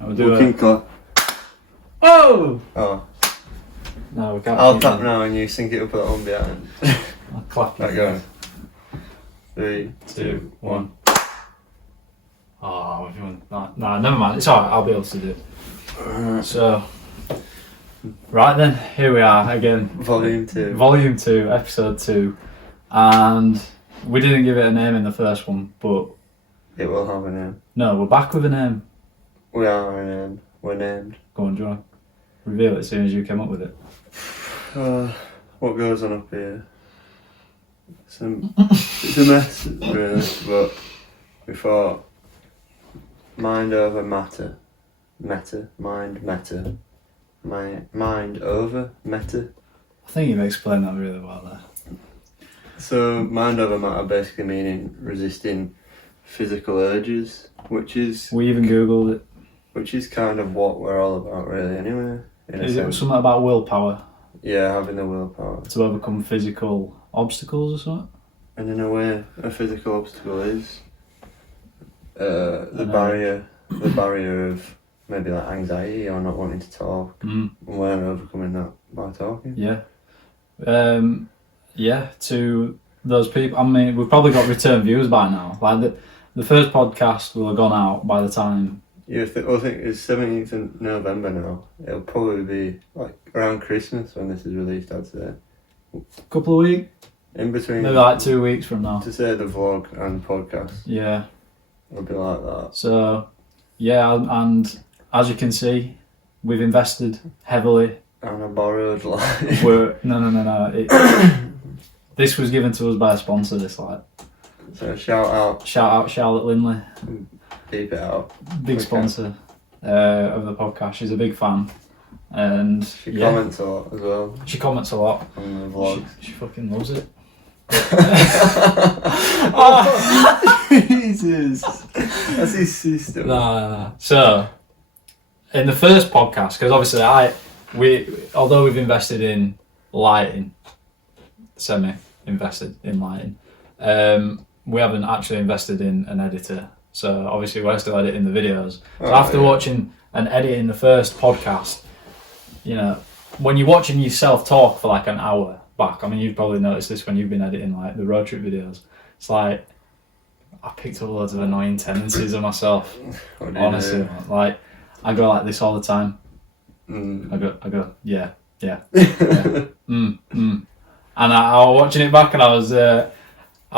We'll do Looking clap. Oh! Oh. No, we can't. I'll tap now and you sync it up at home behind. I'll clap you. Right, go on. 3, 2, 1. Oh, nah, never mind. It's alright, I'll be able to do it. So, right then, here we are again. Volume 2. Volume 2, episode 2. And we didn't give it a name in the first one, but... It will have a name. No, we're back with a name. We are named. We're named. Go on, John. Reveal it as soon as you came up with it. What goes on up here? It's a mess, really, but we thought mind over matter. Mind over matter. I think you've explained that really well there. So mind over matter basically meaning resisting physical urges, which is... We even Googled it. Which is kind of what we're all about really anyway. Is it something about willpower? Yeah, having the willpower. To overcome physical obstacles or something? And in a way, a physical obstacle is the barrier of maybe like anxiety or not wanting to talk. And we're overcoming that by talking. Yeah. Yeah, to those people, I mean, we've probably got return views by now. Like the first podcast will have gone out by the time... Yeah, I think it's 17th of November now. It'll probably be like around Christmas when this is released, I'd say. Couple of weeks? In between. Maybe like 2 weeks from now. To say the vlog and podcast. Yeah. It'll be like that. So, yeah, and as you can see, we've invested heavily. And I borrowed like... No. This was given to us by a sponsor, this like. So shout out Charlotte Linley. Keep it out. Big sponsor of the podcast. She's a big fan. And she comments a lot as well. She comments a lot. On the vlogs. She fucking loves it. Oh, Jesus. That's his sister. Nah. So, in the first podcast, because obviously although we've invested in lighting, semi-invested in lighting, we haven't actually invested in an editor. So obviously we're still editing the videos. So after watching and editing the first podcast, you know, when you're watching yourself talk for like an hour back, I mean, you've probably noticed this when you've been editing like the road trip videos. It's like, I picked up loads of annoying tendencies of myself. Honestly, like I go like this all the time. I go, yeah. And I was watching it back and I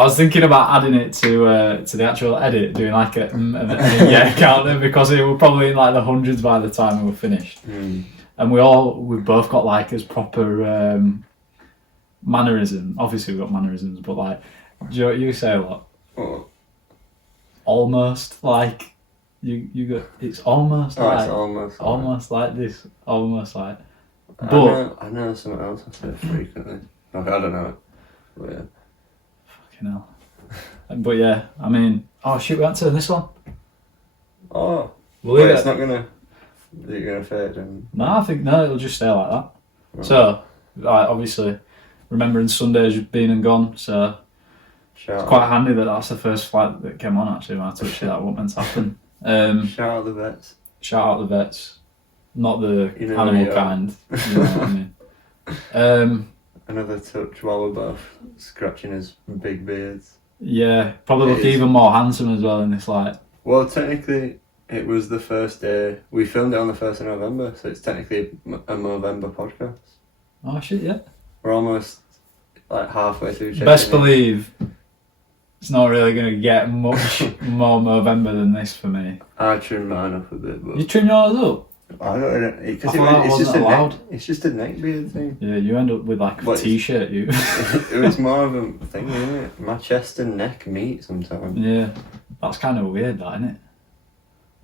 was thinking about adding it to the actual edit, doing like a yeah counter, because it was probably in like the hundreds by the time we were finished. And we've both got like as proper mannerism. Obviously we've got mannerisms, but like, do you know what you say a lot? What? Almost like you go. It's almost like almost like this. Almost like. But I know something else I say frequently. Okay, I don't know. But yeah. Hell. But yeah, I mean, oh shit, we haven't turned this on. Oh, Wait, it's not gonna. Is it gonna fade? No, I think no, it'll just stay like that. Right. So, obviously, remembering Sunday's been and gone, so it's quite handy that that's the first flight that came on. Actually, when I touched it, that wasn't meant to happen. Shout out the vets. Shout out the vets, not the animal kind. You know what I mean? Another touch while we're both scratching his big beards. Yeah, probably look even more handsome as well in this light. Well, technically, it was the first day. We filmed it on the 1st of November, so it's technically a November podcast. Oh shit, yeah. We're almost like halfway through. Best believe it's not really going to get much more November than this for me. I trimmed mine up a bit. But you trim yours up? I don't know, because it's just a neck beard thing. Yeah, you end up with like a t-shirt. It was more of a thing, isn't it? My chest and neck meet sometimes. Yeah, that's kind of weird, that, isn't it?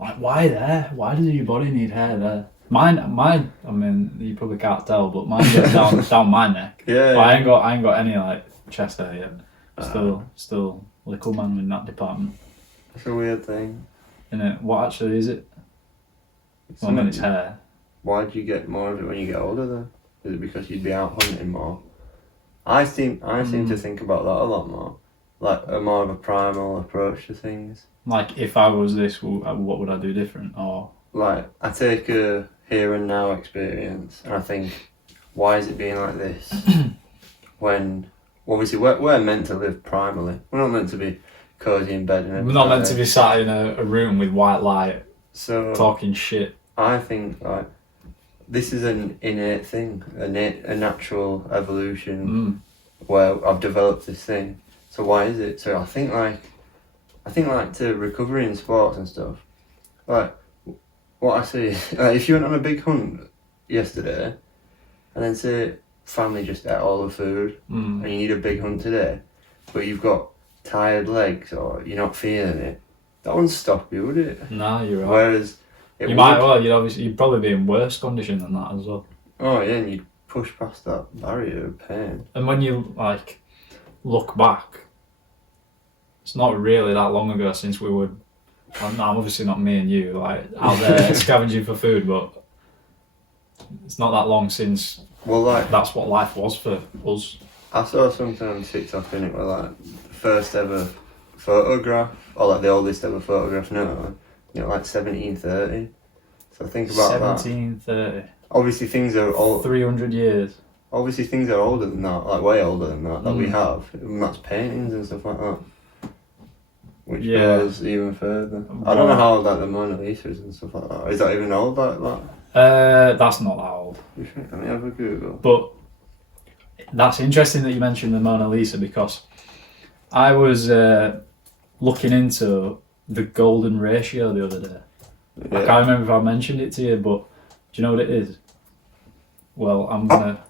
Like, why there? Why does your body need hair there? Mine. I mean, you probably can't tell, but mine goes down my neck. Yeah. But I ain't got any like chest hair yet. Still little man in that department. It's a weird thing. Isn't it? What actually is it? Well, then it's hair. Why do you get more of it when you get older then? Is it because you'd be out hunting more? I seem to think about that a lot more. Like a more of a primal approach to things. Like if I was this, what would I do different? Or like, I take a here and now experience and I think, why is it being like this? When, obviously, we're meant to live primarily. We're not meant to be cosy in bed and everything. We're not meant to be sat in a room with white light so talking shit. I think, like, this is an innate thing, a natural evolution where I've developed this thing. So why is it? So I think like to recovery in sports and stuff, like what I see, like if you went on a big hunt yesterday, and then say family just ate all the food, and you need a big hunt today, but you've got tired legs or you're not feeling it, that wouldn't stop you, would it? No, you're right. Whereas you might well, you'd probably be in worse condition than that as well. Oh yeah, and you'd push past that barrier of pain. And when you like look back, it's not really that long ago since we were. I'm obviously not me and you like out there scavenging for food, but it's not that long since. Well, like that's what life was for us. I saw something on TikTok in it where like the first ever photograph, or like the oldest ever photograph now, you know, like 1730. So think about 1730. That. Obviously things are old. 300 years. Obviously things are older than that, like way older than that we have. And that's paintings and stuff like that. Which goes even further. I don't know how old like the Mona Lisa is and stuff like that. Is that even old like that? That's not that old. You think? Let me have a Google. But that's interesting that you mentioned the Mona Lisa, because I was looking into the golden ratio the other day. Yeah. I can't remember if I mentioned it to you, but do you know what it is? Well, I'm gonna.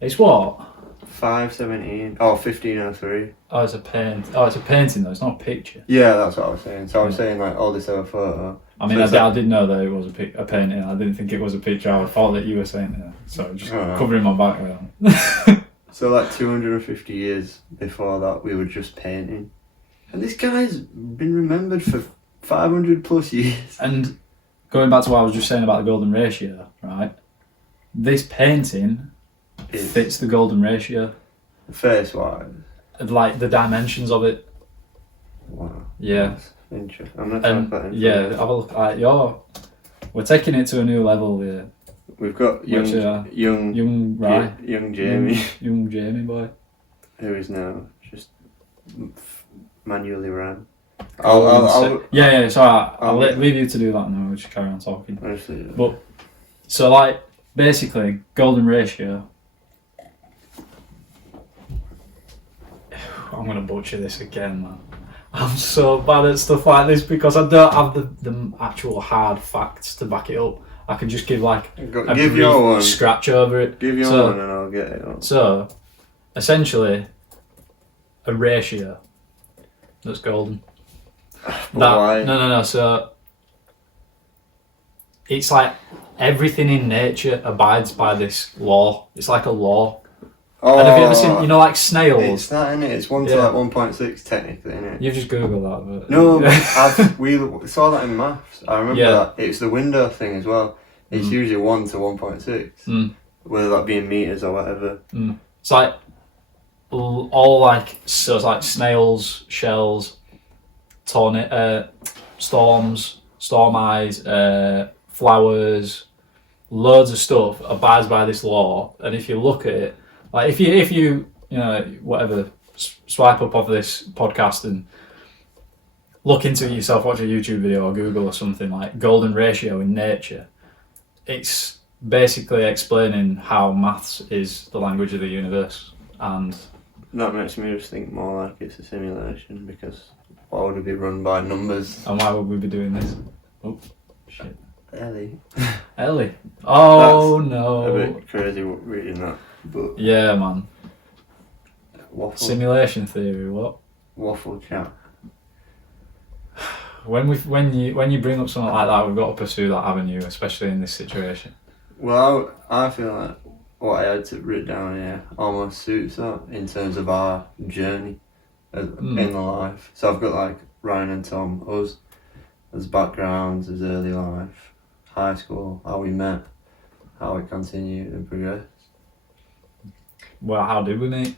It's what? 517. Oh, 1503. Oh, it's a paint. Oh, it's a painting though. It's not a picture. Yeah, that's what I was saying. So I was saying like, this ever photo. I mean, I did know that it was a painting. I didn't think it was a picture. I thought that you were saying it. So just covering my background. So like 250 years before that, we were just painting, and this guy's been remembered for 500 plus years. And going back to what I was just saying about the golden ratio, right? This painting fits the golden ratio. Face wise. Like the dimensions of it. Wow. Yeah. That's interesting. I'm not talking about it. Yeah, have a look at we're taking it to a new level here. We've got young Jamie. Young Jamie boy. Who is now just manually ran. Yeah, sorry. I'll leave you to do that now. We'll just carry on talking. Honestly, yeah. But so like basically golden ratio. I'm gonna butcher this again, man. I'm so bad at stuff like this because I don't have the actual hard facts to back it up. I can just give like a brief scratch over it. Give your one and I'll get it up. So, essentially, a ratio that's golden. Why? No. So, it's like everything in nature abides by this law. It's like a law. Oh, and have you ever seen, like snails? It's that, innit? It's 1 to like 1.6 technically, innit? You've just Googled that, but... No, we saw that in maths. I remember that. It's the window thing as well. It's usually 1 to 1.6. Whether that be in meters or whatever. It's like, all like, so it's like snails, shells, storms, storm eyes, flowers, loads of stuff abides by this law. And if you look at it, like if you whatever, swipe up of this podcast and look into it yourself, watch a YouTube video or Google or something like golden ratio in nature, it's basically explaining how maths is the language of the universe. And that makes me just think more like it's a simulation, because why would it be run by numbers? And why would we be doing this? Oh, shit. Ellie. Oh, no. A bit crazy reading that. But yeah, man. Waffle. Simulation theory, what? Waffle chat. When you bring up something like that, we've got to pursue that avenue, especially in this situation. Well, I feel like what I had to write down here almost suits that in terms of our journey in the life. So I've got like Ryan and Tom, us, as backgrounds, as early life, high school, how we met, how it continued and progressed. Well, how did we meet?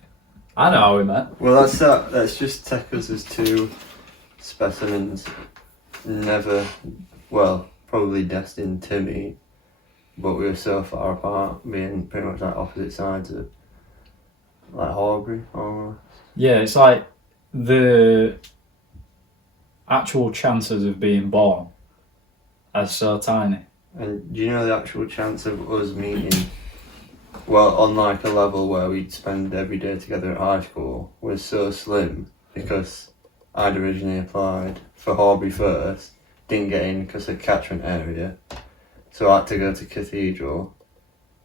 I know how we met. Well, let's just take us as two specimens. probably destined to meet, but we were so far apart, being pretty much like opposite sides of like Horbury almost. Yeah, it's like the actual chances of being born are so tiny. And do you know the actual chance of us meeting, well, on like a level where we'd spend every day together at high school, was so slim because I'd originally applied for Horbury first, didn't get in because of catchment area, so I had to go to Cathedral,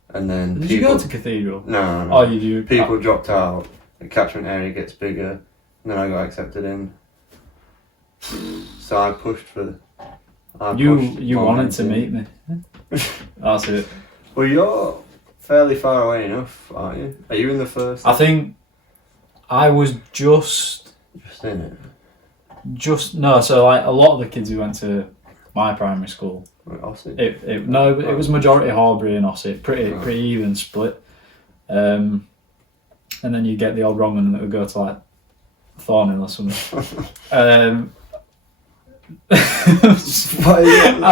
and then Did you go to Cathedral? No. Oh, you do? People dropped out, the catchment area gets bigger, and then I got accepted in. So I pushed for... You wanted to meet me. That's it. Well, you're fairly far away enough, aren't you? Are you in the first? I think I was just in it. No, so like a lot of the kids who went to my primary school, Ossett? it was majority Horbury and Ossett, pretty even split. And then you get the odd wrong one that would go to like Thornhill or something. I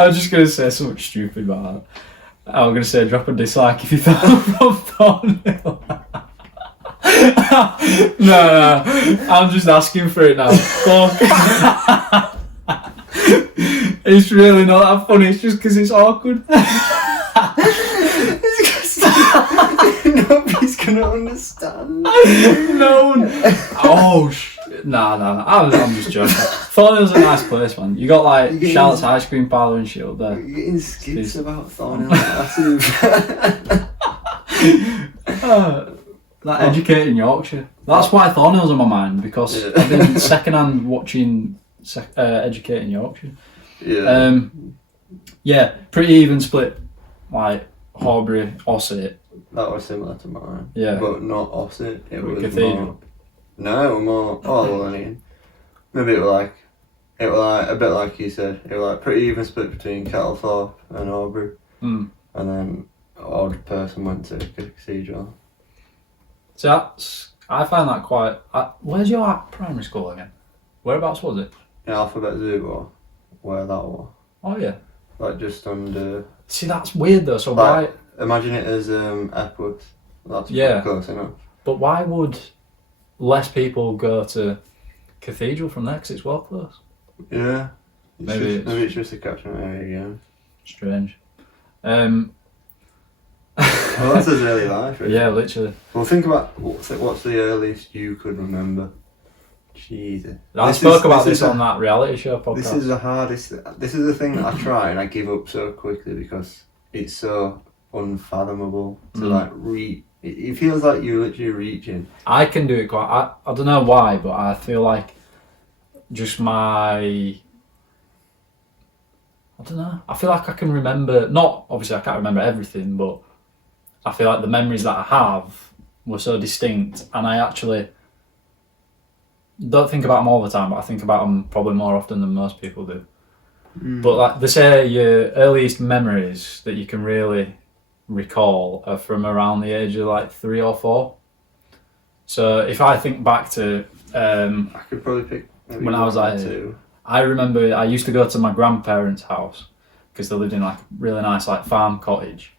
was just going to say something stupid about that. I was going to say drop a dislike if you thought from Thornhill. No, I'm just asking for it now. Fuck. It's really not that funny, it's just because it's awkward. Nobody's gonna understand. No. Oh, nah. I'm just joking. Thornhill's a nice place, man. You got like Charlotte's ice cream parlour and shit up there. You're getting skids about Thornhill. Massive. Like educating Yorkshire. That's why Thornhill's on my mind, because I've been second-hand watching educating Yorkshire. Yeah. Yeah, pretty even split. Like Horbury, Ossett. That was similar to mine. Yeah. But not Ossett. It was Cathedral. more. No, more. Oh, well, I mean, maybe it was like a bit like you said. It was like pretty even split between Kettlethorpe and Horbury. Mm. And then an odd person went to Cathedral. So I find that quite. Where's your primary school again? Whereabouts was it? In Alphabet Zoo, or where that was. Oh yeah. Like just under. See, that's weird though. So like, why? Imagine it as Epworth. That's Yeah. close enough. But why would less people go to Cathedral from there? Because it's well close. Yeah. Maybe it's just a catchment area again. Strange. Well, that's his early life, really. Yeah, literally. Well, think about what's the earliest you could remember. Jesus. I spoke about this on that reality show podcast. This is the hardest. This is the thing that I try and I give up so quickly because it's so unfathomable to like reach. It feels like you're literally reaching. I can do it quite. I don't know why, but I feel like just I don't know. I feel like I can remember. Not obviously, I can't remember everything, but I feel like the memories that I have were so distinct, and I actually don't think about them all the time, but I think about them probably more often than most people do. But like they say, your earliest memories that you can really recall are from around the age of like 3 or 4. So if I think back to I could probably pick when I was like 2. I remember I used to go to my grandparents' house because they lived in like a really nice like farm cottage,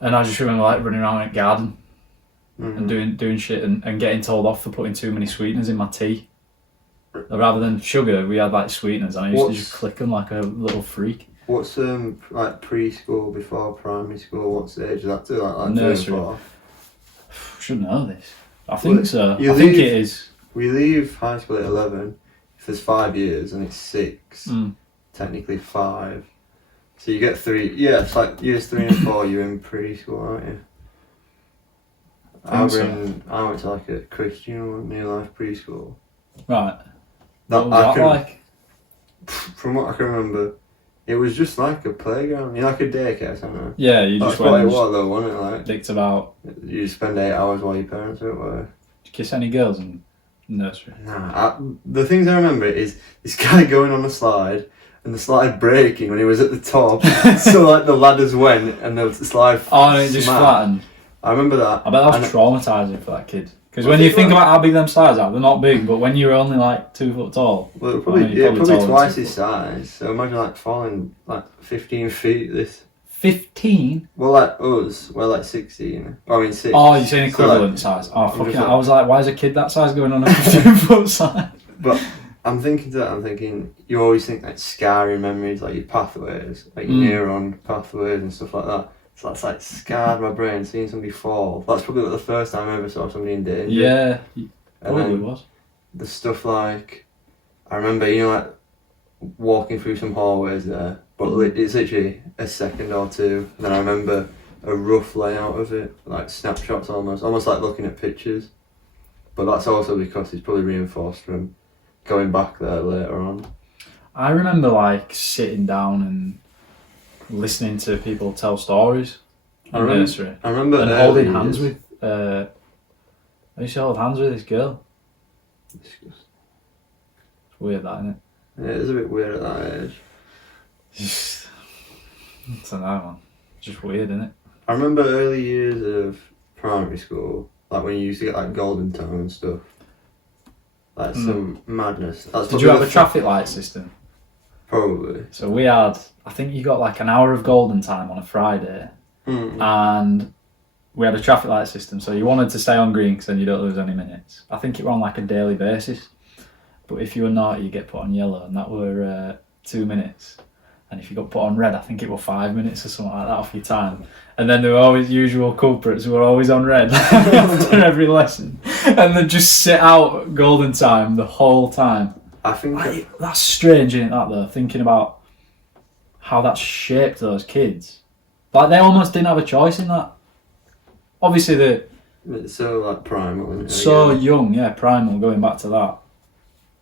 and I just remember like running around in the garden and doing shit and getting told off for putting too many sweeteners in my tea. Rather than sugar, we had like sweeteners, and I used to just click them like a little freak. What's like preschool before primary school? What's the age of that to? Like nursery. 3 or 4? Should know this. I think so. I think think it is. We leave high school at 11. If there's 5 years and it's 6, technically 5. So you get 3. Yeah, it's like years 3 and 4. You're in preschool, aren't you? I went to like a Christian New Life preschool. Right. That, what was that like? From what I can remember, it was just like a playground. You know, like a daycare center. Yeah, you That's just what went it and was though, wasn't it? Like dicked about. you spend 8 hours while your parents are at work. Did you kiss any girls in nursery? Nah, the things I remember is this guy going on a slide and the slide breaking when he was at the top. So like the ladders went and the slide Oh, and it just flattened. I remember that. I bet that was traumatising for that kid. Because when you think about how big them stars are, they're not big, but when you're only like 2 foot tall. Well, probably twice his size. So imagine like falling like 15 feet. This 15? Well, like us, we're like 16. I mean 6. Oh, you're saying equivalent size. Oh, fucking hell. I was like, why is a kid that size going on a 15 foot side? But I'm thinking, you always think like scarring memories, like your pathways, like your neuron pathways and stuff like that. So that's like scarred my brain, seeing somebody fall. That's probably like the first time I ever saw somebody in danger. Yeah, probably was. The stuff like, I remember, like walking through some hallways there, but it's literally a second or two. And then I remember a rough layout of it, like snapshots almost like looking at pictures. But that's also because it's probably reinforced from going back there later on. I remember like sitting down and listening to people tell stories in nursery. I remember and holding hands with. I used to hold hands with this girl. It's weird, that, isn't it? Yeah, it is a bit weird at that age. I don't know, man. Just weird, isn't it? I remember early years of primary school, like when you used to get like golden time and stuff. Like some madness. Did you have a traffic light system? Probably. So we had, I think you got like an hour of golden time on a Friday, and we had a traffic light system. So you wanted to stay on green because then you don't lose any minutes. I think it were on like a daily basis. But if you were naughty, you get put on yellow, and that were 2 minutes. And if you got put on red, I think it were 5 minutes or something like that off your time. And then there were always usual culprits who were always on red after every lesson, and they'd just sit out golden time the whole time. I think that's strange, isn't it, that though? Thinking about how that shaped those kids. Like, they almost didn't have a choice in that. Obviously, it's so like primal, isn't it? So young, yeah, primal, going back to that.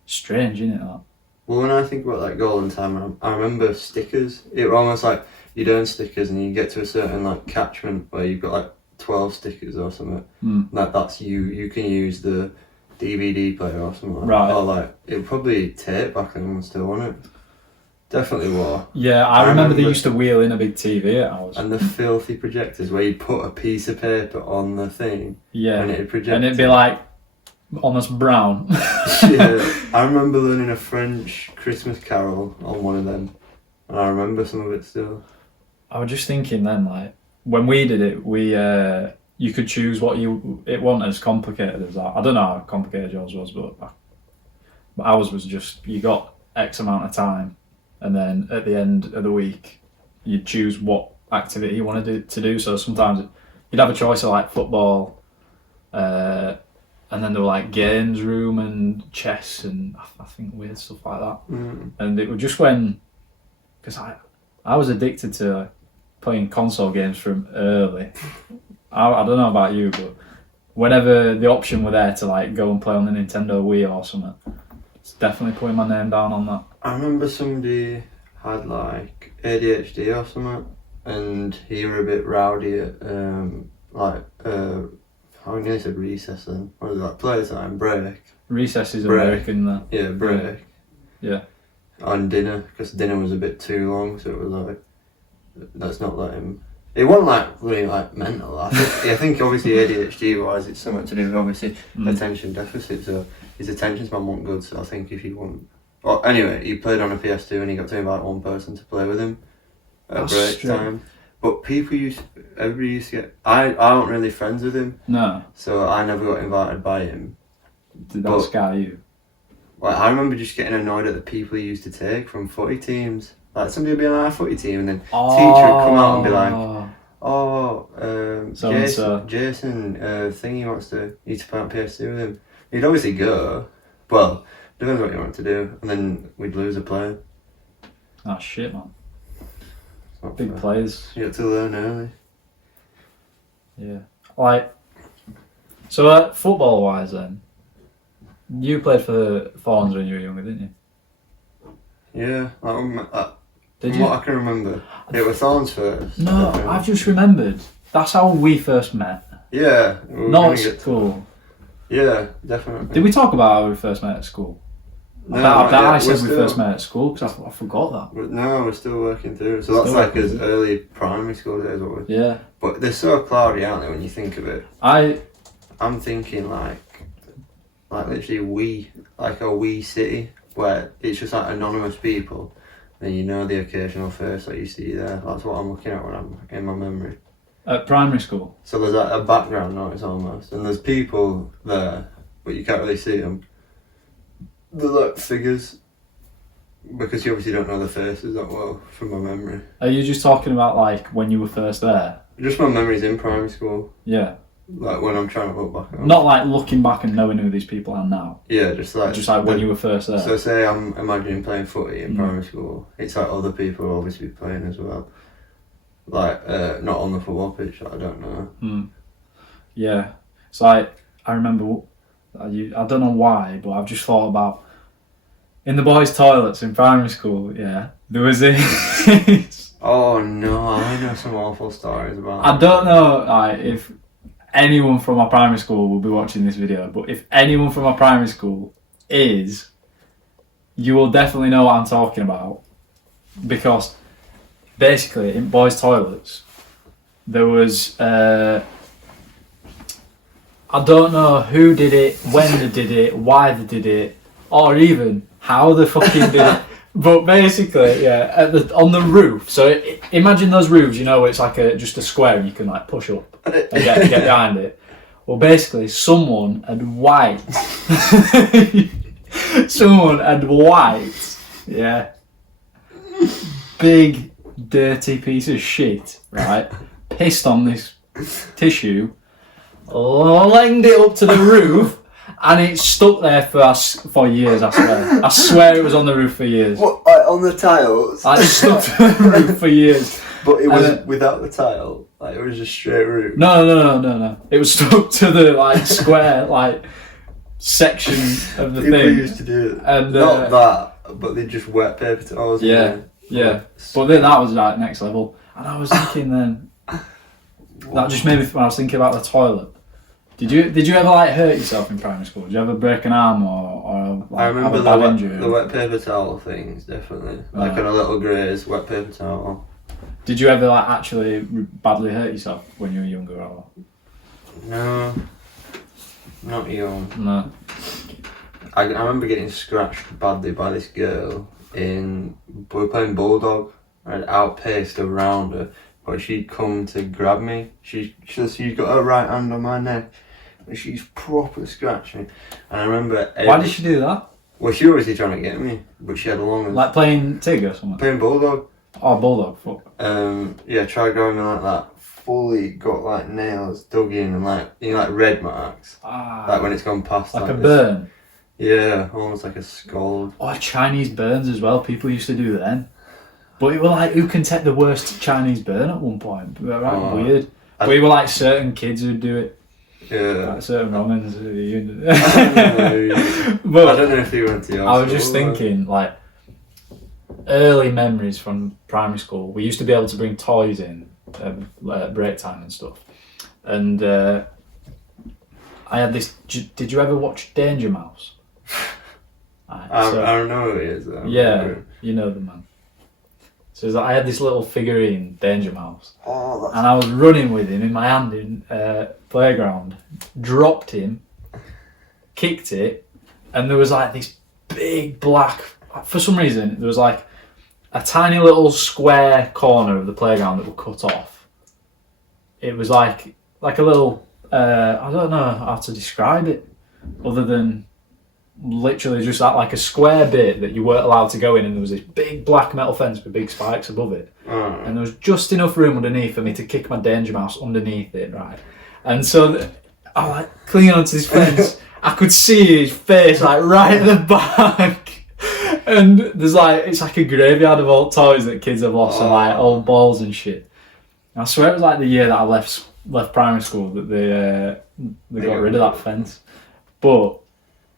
Strange, isn't it, that? Well, when I think about like golden time, I remember stickers. It were almost like you'd earn stickers and you get to a certain like catchment where you've got like 12 stickers or something. Like that's you can use the DVD player or something like that. Or like, it would probably tape back then still, wasn't it? Definitely was. Yeah, I remember they used to wheel in a big TV at ours. And the filthy projectors where you'd put a piece of paper on the thing. Yeah. And it'd project. And it'd be like almost brown. Yeah. I remember learning a French Christmas carol on one of them. And I remember some of it still. I was just thinking then, like, when we did it, you could choose what it wasn't as complicated as that. I don't know how complicated yours was, but ours was just, you got X amount of time, and then at the end of the week, you'd choose what activity you wanted to do. So sometimes you'd have a choice of like football, and then there were like games room and chess and I think weird stuff like that. And it was just because I was addicted to playing console games from early. I don't know about you, but whenever the option were there to like go and play on the Nintendo Wii or something, it's definitely putting my name down on that. I remember somebody had like ADHD or something, and he were a bit rowdy at I nearly said recess then. What is it, like playtime, break? Recess is American then. Yeah, break. Yeah. On dinner, because dinner was a bit too long, so it was like, let's not let him. It wasn't like really like mental. I think obviously ADHD wise, it's something to do with obviously attention deficit. So his attention span wasn't good. So I think if he wouldn't. Well, anyway, he played on a PS2 and he got to invite one person to play with him at break time. But everybody used to get. I wasn't really friends with him. No. So I never got invited by him. Did that scare you? Well, I remember just getting annoyed at the people he used to take from footy teams. Like somebody would be on our footy team, and then teacher would come out and be like, Jason, thingy wants you to play on PS2 with him. He'd obviously go. Well, depends what you want to do, and then we'd lose a player. Oh shit, man. Big fair. Players. You got to learn early. Yeah. Like, so football wise then, you played for Fawns when you were younger, didn't you? Yeah, did you? What I can remember, it was Thorns first. No, I've just remembered. That's how we first met. Yeah. Not at school. Yeah, definitely. Did we talk about how we first met at school? No, I said we first met at school because I forgot that. No, we're still working through. So that's like as early primary school days. Yeah. But they're so cloudy, aren't they, when you think of it? I'm thinking like like literally a wee city where it's just like anonymous people, and you know the occasional face that you see there. That's what I'm looking at when I'm in my memory. At primary school? So there's like a background noise almost, and there's people there, but you can't really see them. They're like figures, because you obviously don't know the faces that well from my memory. Are you just talking about like when you were first there? Just my memories in primary school. Yeah. Like when I'm trying to look back at them. Not like looking back and knowing who these people are now. Yeah, just like when you were first there. So say I'm imagining playing footy in primary school. It's like other people will obviously be playing as well. Like not on the football pitch. I don't know. Yeah. It's like I remember. I don't know why, but I've just thought about in the boys' toilets in primary school. Yeah, there was this. Oh no! I know some awful stories about. I don't know if anyone from my primary school will be watching this video, but if anyone from my primary school is, you will definitely know what I'm talking about, because basically in boys' toilets there was I don't know who did it, when they did it, why they did it, or even how they fucking did it. But basically, yeah, on the roof. So imagine those roofs, you know, where it's like just a square and you can like push up and get behind it. Well, basically, someone had wiped. Yeah, big dirty piece of shit, right? Pissed on this tissue, lenged it up to the roof. And it stuck there for years, I swear. I swear it was on the roof for years. What, on the tiles? I stuck to the roof for years. But it was without the tile? Like, it was just straight roof? No. It was stuck to the, like, square, like, section of the People thing. used to do it. And, not that, but they just wet paper towels. Yeah. But then that was, like, next level. And I was thinking then, that just made me, when I was thinking about the toilet. Did you ever like hurt yourself in primary school? Did you ever break an arm or like, I remember have a bad injury? The wet paper towel things, definitely. Like on a little graze, wet paper towel. Did you ever like actually badly hurt yourself when you were younger? Or? No, not young. No. I remember getting scratched badly by this girl we were playing Bulldog. I'd outpaced around her, but she'd come to grab me. She's got her right hand on my neck, and she's proper scratching. And I remember. Why did she do that? Well, she was obviously trying to get me, but she had a long. Like playing Tig or something. Playing Bulldog. Oh, Bulldog. Fuck. Yeah, tried grabbing me like that. Fully got like nails dug in and like like red marks. Like when it's gone past. Like a burn. Yeah, almost like a scald. Oh, Chinese burns as well. People used to do then. But it was like, who can take the worst Chinese burn at one point? Weird. But it were like certain kids who'd do it. Yeah. Like certain Romans. But I don't know if you went to yours. I was just thinking, like, early memories from primary school. We used to be able to bring toys in at break time and stuff. And I had this. Did you ever watch Danger Mouse? I don't know who it is though. Yeah, you know the man. So I had this little figurine, Danger Mouse, and I was running with him in my hand in playground, dropped him, kicked it, and there was like this big black, for some reason, there was like a tiny little square corner of the playground that was cut off. It was like a little, I don't know how to describe it, other than literally just that, like a square bit that you weren't allowed to go in, and there was this big black metal fence with big spikes above it, and there was just enough room underneath for me to kick my Danger Mouse underneath it, right? And so I like clinging onto this fence. I could see his face like right at the back, and there's like, it's like a graveyard of old toys that kids have lost, and like old balls and shit. And I swear it was like the year that I left primary school that they got rid of that fence, but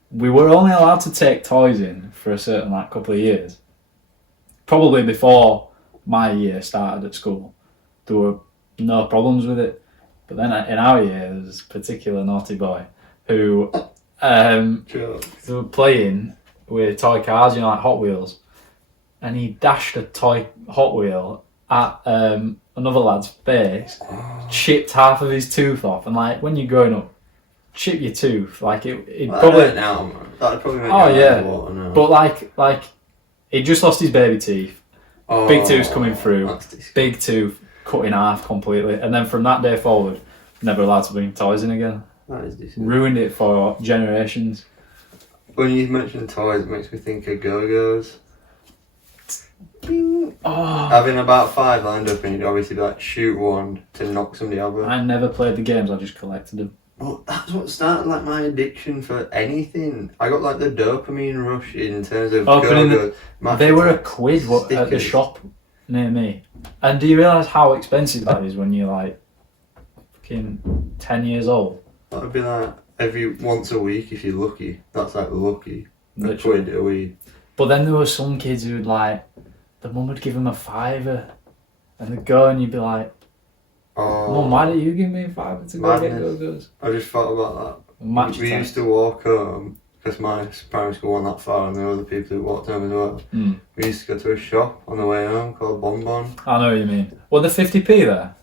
we were only allowed to take toys in for a certain like couple of years. Probably before my year started at school, there were no problems with it. But then in our year, there was a particular naughty boy who they were playing with toy cars, you know, like Hot Wheels, and he dashed a toy Hot Wheel at another lad's face, chipped half of his tooth off, and like when you're growing up, chip your tooth. Like it Well, probably. now, man. That'd probably make Oh your yeah, eyes water now. but like he just lost his baby teeth. Big tooth's coming through. That's disgusting. Big tooth cut in half completely, and then from that day forward, never allowed to bring toys in again. That is disgusting. Ruined it for generations. When you mention toys, it makes me think of Go-Go's. Bing. Oh, Having about 5 lined up, and you'd obviously be like, shoot one to knock somebody over. I never played the games. I just collected them. Well, that's what started like my addiction for anything. I got like the dopamine rush in terms of Opening Go-Go's. They were a quid at the stickers. shop near me. And do you realise how expensive that is when you're like fucking 10 years old? That would be like every once a week if you're lucky. That's like lucky. A Literally. quid a week. But then there were some kids who would like, the mum would give them a $5 and they'd go and you'd be like, Oh, Mum, why don't you give me a $5 to go get Madness. Go-Go's? I just thought about that. Match We time. used to walk home because my primary school wasn't that far, and there were other people who walked home as well. Mm. We used to go to a shop on the way home called Bon Bon. I know what you mean. Well, the 50p there?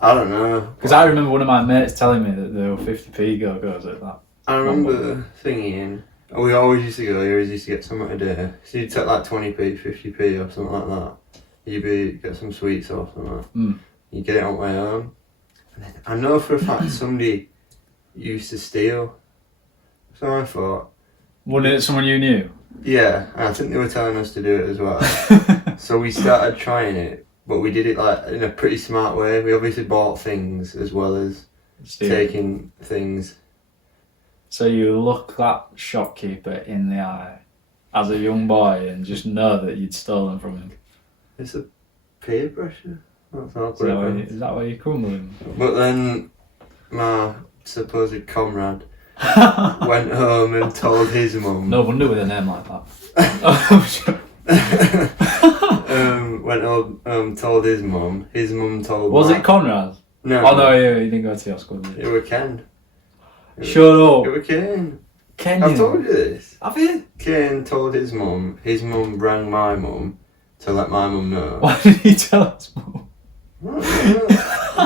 I don't know. Because I remember one of my mates telling me that there were 50p Go-Go's at that. I remember thinking, we always used to go, you always used to get something a day. So you'd take like 20p, 50p or something like that. You'd get some sweets or something like that. Mm. You get it on the way home. And then I know for a fact somebody used to steal. So I thought, Wasn't it someone you knew? yeah, and I think they were telling us to do it as well. So we started trying it, but we did it like in a pretty smart way. We obviously bought things as well as taking things. So you look that shopkeeper in the eye as a young boy and just know that you'd stolen from him. It's a peer pressure. That's how I Is put that it why down. is that why you're crumbling? But then my supposed comrade went home and told his mum. No wonder with a name like that. Went home, told his mum. His mum told. Was my- it Conrad? No. Oh no, he didn't go to your school, did he? It were Ken. Shut up. It were Ken. Ken, I've told you this. Have you? Ken told his mum. His mum rang my mum to let my mum know. Why did he tell us? I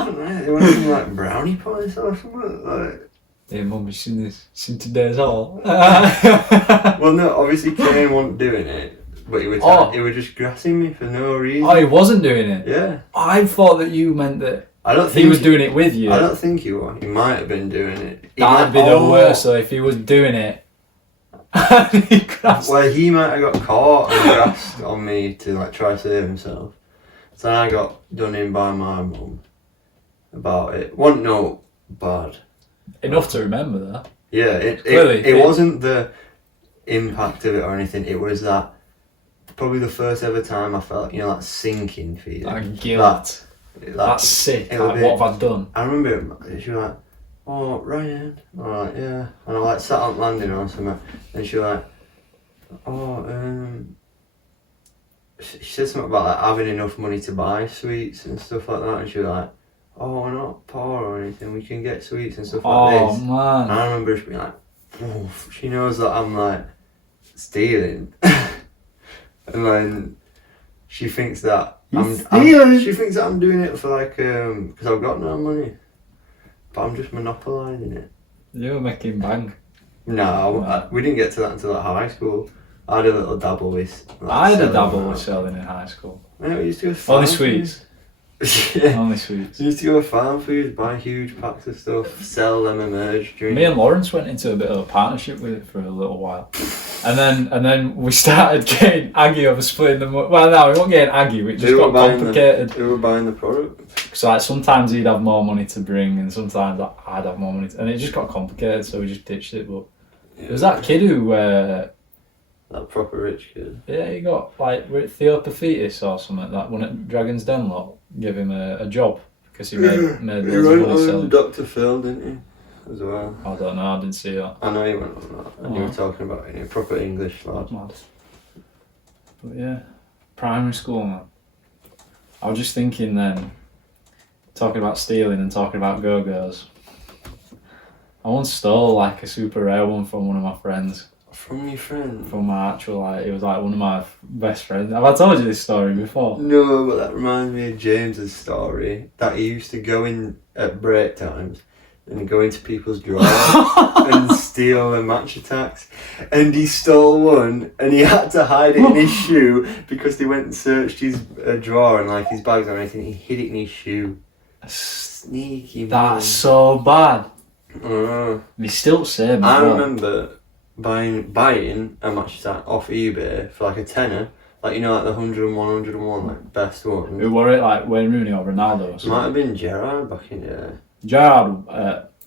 don't know. They wanted some like brownie points or something like. Hey mum, you seen this? Seen today's haul? Well, no, obviously Kane wasn't doing it, but he was just grassing me for no reason. Oh, he wasn't doing it? Yeah. I thought that you meant that I don't think he was doing it with you. I don't think he was. He might have been doing it. That'd be the worst, so if he was doing it, he grasped. Well, he might have got caught and grassed on me to like try to save himself. So I got done in by my mum about it. Wasn't no bad. Enough to remember that. Yeah, Clearly, it wasn't the impact of it or anything. It was that probably the first ever time I felt, that sinking feeling. Like guilt. That's sick. it was Like, a bit- what have I done? I remember she was like, "Oh, Ryan." I'm like, "Yeah." And I like sat on landing or something, and she was like, "Oh, she said something about like having enough money to buy sweets and stuff like that, and she was like, "Oh, we're not poor or anything. We can get sweets and stuff like Oh this." And man. I remember just being like, "Oof." She knows that I'm like stealing, and then she thinks that she thinks that I'm doing it for like because I've got no money, but I'm just monopolising it. You were making bank. No, we didn't get to that until like high school. I had a little dabble with. Like, I had a selling dabble that. with selling in high school. Yeah, we used to go Only farm sweets. foods. Yeah. Only sweets. We used to go to farm foods, buy huge packs of stuff, sell them, emerge, drink. Me and Lawrence went into a bit of a partnership with it for a little while, and then we started getting aggy over splitting the money. Well, no, we weren't getting aggy. It just got complicated. They were buying the product. So like sometimes he'd have more money to bring, and sometimes I'd have more money, and it just got complicated. So we just ditched it. But there was that kid who, That proper rich kid. yeah, he got like Theopaphitis or something like that. One at Dragon's Den lot gave him a job because he made He loads of went money on selling. Dr. Phil, didn't he? As well. I don't know. I didn't see that. I know he went on that, and you Oh. were talking about it in a proper English lad. Mad. But yeah, primary school, man. I was just thinking then, talking about stealing and talking about Go-Go's. I once stole like a super rare one from one of my friends. From your friend? From my actual, like, it was like one of my best friends. Have I told you this story before? No, but that reminds me of James's story, that he used to go in at break times and go into people's drawers and steal their match attacks. And he stole one, and he had to hide it in his shoe because they went and searched his drawer and like his bags or anything. He hid it in his shoe. Sneaky man. That's so bad. Uh, He's still saying. I remember buying a match attack off eBay for like a tenner. Like, you know, like the 101, 101, like best one. Who were it, like Wayne Rooney or Ronaldo or something? Might have been Gerrard back in the day. Gerrard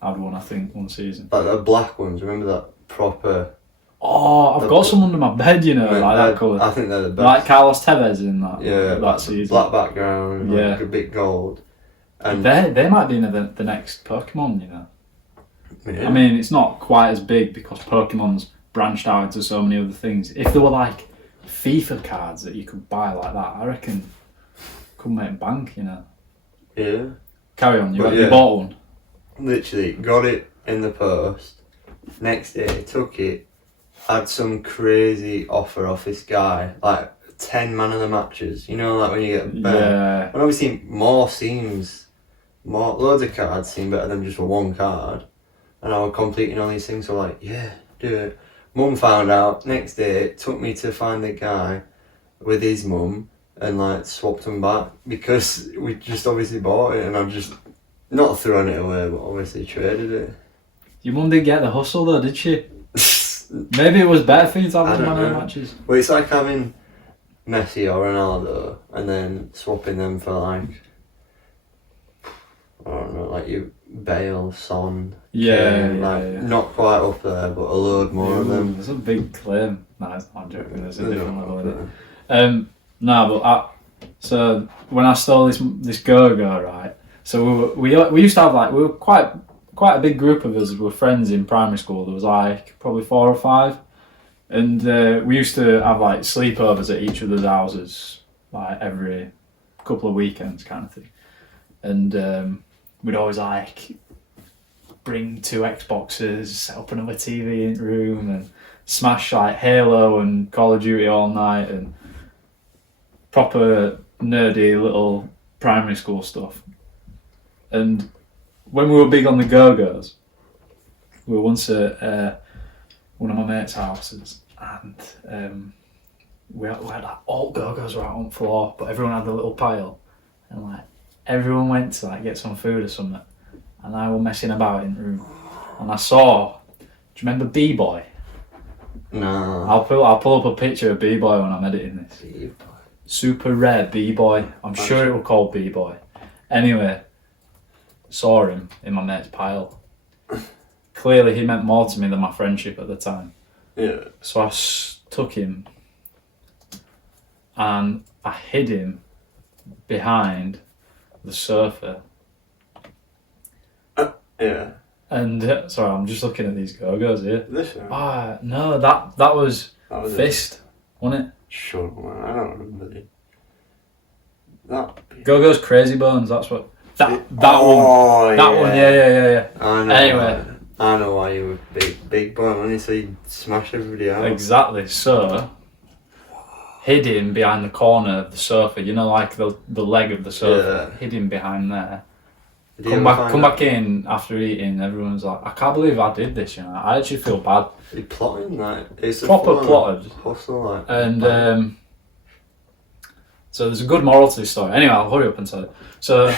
had one, I think, one season. Like the black ones, remember that proper... Oh, I've got some under my bed, you know, like that colour. I think they're the best. Like Carlos Tevez in that, yeah, that season. Black background, like a bit gold. And they might be the next Pokemon, you know. Yeah. I mean, it's not quite as big because Pokemon's branched out into so many other things. If there were like FIFA cards that you could buy like that, I reckon could make bank, you know. Yeah. Carry on, you bought one. Literally, got it in the post. Next day, took it. Had some crazy offer off this guy, like 10 man of the matches. You know, like when you get better. Yeah. And obviously, loads of cards seem better than just one card. And I was completing all these things, so like, yeah, do it. Mum found out. Next day, it took me to find the guy with his mum and like swapped them back because we just obviously bought it and I've just not thrown it away, but obviously traded it. Your mum didn't get the hustle though, did she? Maybe it was better for you to have those man matches. Well, it's like having Messi or Ronaldo and then swapping them for like, I don't know, like you Bale, Son, Kane, not quite up there, but a load more of them. There's a big claim. No, I'm joking. There's a different level in it. No, but so when I stole this go-go, right? So we used to have we were quite a big group of us. We were friends in primary school. There was like probably 4 or 5, and we used to have like sleepovers at each other's houses, like every couple of weekends, kind of thing. And we'd always like bring 2 Xboxes, set up another TV in the room, and smash like Halo and Call of Duty all night, and proper nerdy little primary school stuff. And when we were big on the Go-Go's, we were once at one of my mates' houses, and we had like all Go-Go's right on the floor, but everyone had a little pile, and like everyone went to like get some food or something, and I was messing about in the room, and I saw. Do you remember B-Boy? No. I'll pull up a picture of B-Boy when I'm editing this. B-Boy. Super rare B-Boy. I'm sure it was called B-Boy. Anyway, saw him in my mate's pile. Clearly, he meant more to me than my friendship at the time. Yeah. So I took him and I hid him behind the sofa. Yeah. And sorry, I'm just looking at these Go-Go's here. This one? No, that was Fist, wasn't it? Sure, man. I don't remember it. That Go-Go's Crazy Bones. That's what that one. Oh, that one. Yeah. I know. Anyway, I know why you were big boy, wasn't you? So you smash everybody out. Exactly. So hid him behind the corner of the sofa. You know, like the leg of the sofa. Yeah. Hid him behind there. Come back in after eating. Everyone's like, I can't believe I did this. You know, I actually feel bad. You're plotting, like it's proper plotted. Hustle, like. And so there's a good moral to this story. Anyway, I'll hurry up and tell it. So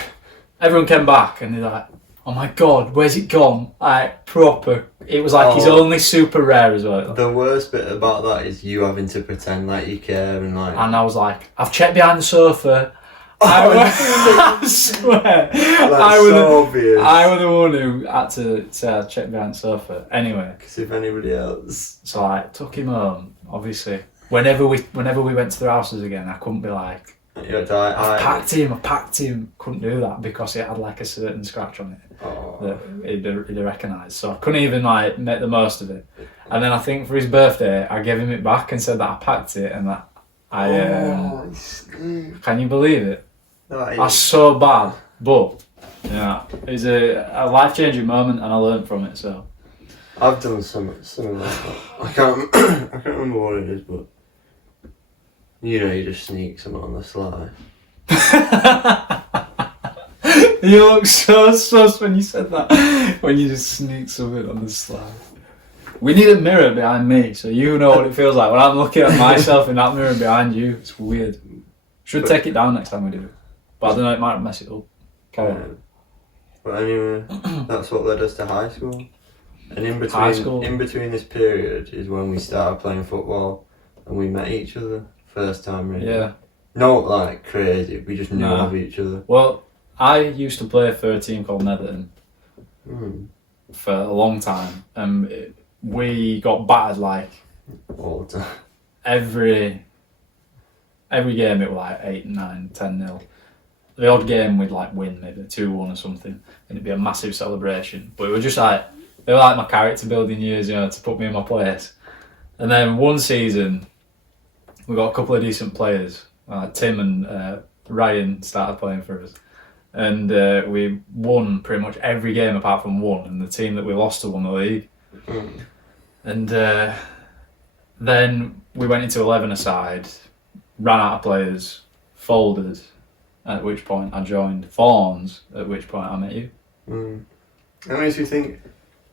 everyone came back and they're like, "Oh my god, where's it gone?" Like proper. It was like his only super rare as well. The worst bit about that is you having to pretend like you care and like. And I was like, I've checked behind the sofa. I swear. Obvious. I was the one who had to say I checked behind the sofa. Anyway. Because if anybody else. So I took him home. Obviously, whenever we went to their houses again, I couldn't be like, I packed him. Couldn't do that because it had like a certain scratch on it that he'd recognise. So I couldn't even like make the most of it. And then I think for his birthday, I gave him it back and said that I packed it and that can you believe it? That's so bad, but yeah, it's a life-changing moment, and I learned from it. So I've done some of that. I can't remember what it is, but you know, you just sneak something on the sly. You look so sus when you said that. When you just sneak something on the slide. We need a mirror behind me, so you know what it feels like when I'm looking at myself in that mirror behind you. It's weird. Should take it down next time we do it. But I don't know, it might mess it up. Carry on. But anyway, that's what led us to high school. And High school. in between this period is when we started playing football and we met each other first time really. Yeah. Not like crazy, we just knew Nah. of each other. Well, I used to play for a team called Netherton for a long time. We got battered like All the time. every game it was like 8, 9, 10-0. The odd game we'd like win maybe 2-1 or something, and it'd be a massive celebration. But it was just like, they were like my character building years, you know, to put me in my place. And then one season, we got a couple of decent players. Tim and Ryan started playing for us. And we won pretty much every game apart from one, and the team that we lost to won the league. And then we went into 11-a-side, ran out of players, folded, at which point I joined Fawns, at which point I met you. That makes me think,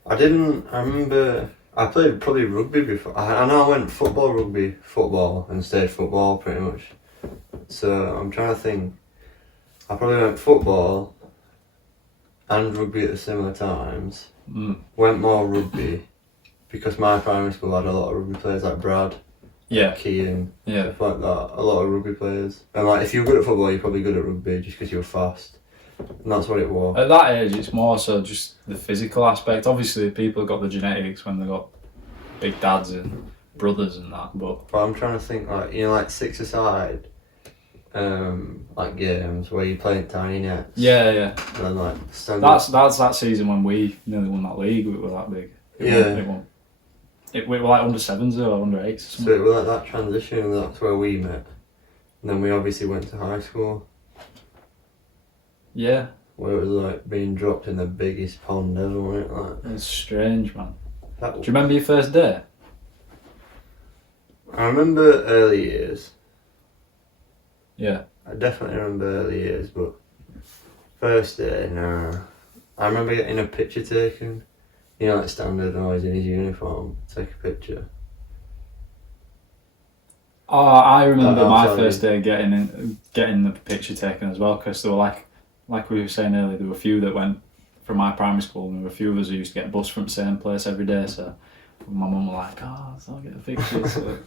I remember, I played probably rugby before. I know I went football and stayed football pretty much. So I'm trying to think, I probably went football and rugby at the similar times. Went more rugby because my primary school had a lot of rugby players like Brad, Keane, stuff like that. A lot of rugby players. And like, if you were good at football, you're probably good at rugby just because you were fast. And that's what it was. At that age, it's more so just the physical aspect. Obviously, people got the genetics when they got big dads and brothers and that. But I'm trying to think, like, you know, like 6-a-side, like games where you play tiny nets. Yeah. And then like that's that season when we nearly won that league. We were that big. We were like under 7s or under 8s or something. So it was like that transition, and that's where we met. And then we obviously went to high school. Yeah. Where it was like being dropped in the biggest pond ever, wasn't it? Like, It's strange, man. Do that, you remember your first day? I remember early years. Yeah. I definitely remember early years, but first day, nah. I remember getting a picture taken. You know, like standard, always in his uniform, take a picture. Oh, I remember my sorry. first day getting the picture taken as well, because there were like we were saying earlier, there were a few that went from my primary school, and there were a few of us who used to get bus from the same place every day. So my mum was like, "Oh, so I'll get a picture." So,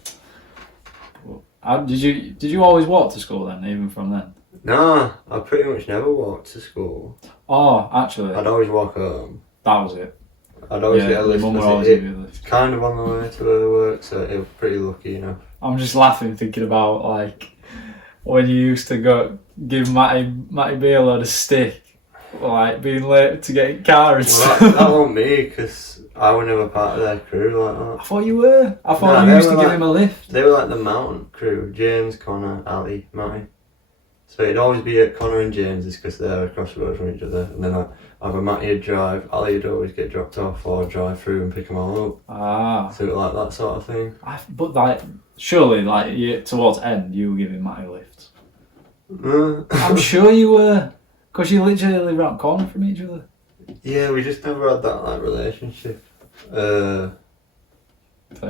did you always walk to school then, even from then? Nah, I pretty much never walked to school. Oh, actually, I'd always walk home. that was it. I'd always get a lift. Mum would always It give you a lift. kind of on the way to where they work, so it was pretty lucky enough. I'm just laughing thinking about like when you used to go give Matty B a load of stick, like being late to get in car and Well, stuff. that wasn't me, because I was never part of their crew like that. I thought you were. I thought Nah, you they used to were give like- him a lift. They were like the mountain crew, James, Connor, Ali, Matty. So it'd always be at Connor and James's because they're across the road from each other, and then either Matty would drive, Ali would always get dropped off, or drive through and pick them all up. Ah. So it was like that sort of thing. But like, surely, like towards end, you were giving Matty lifts. I'm sure you were, because you literally live around the corner from each other. Yeah, we just never had that like relationship. Fair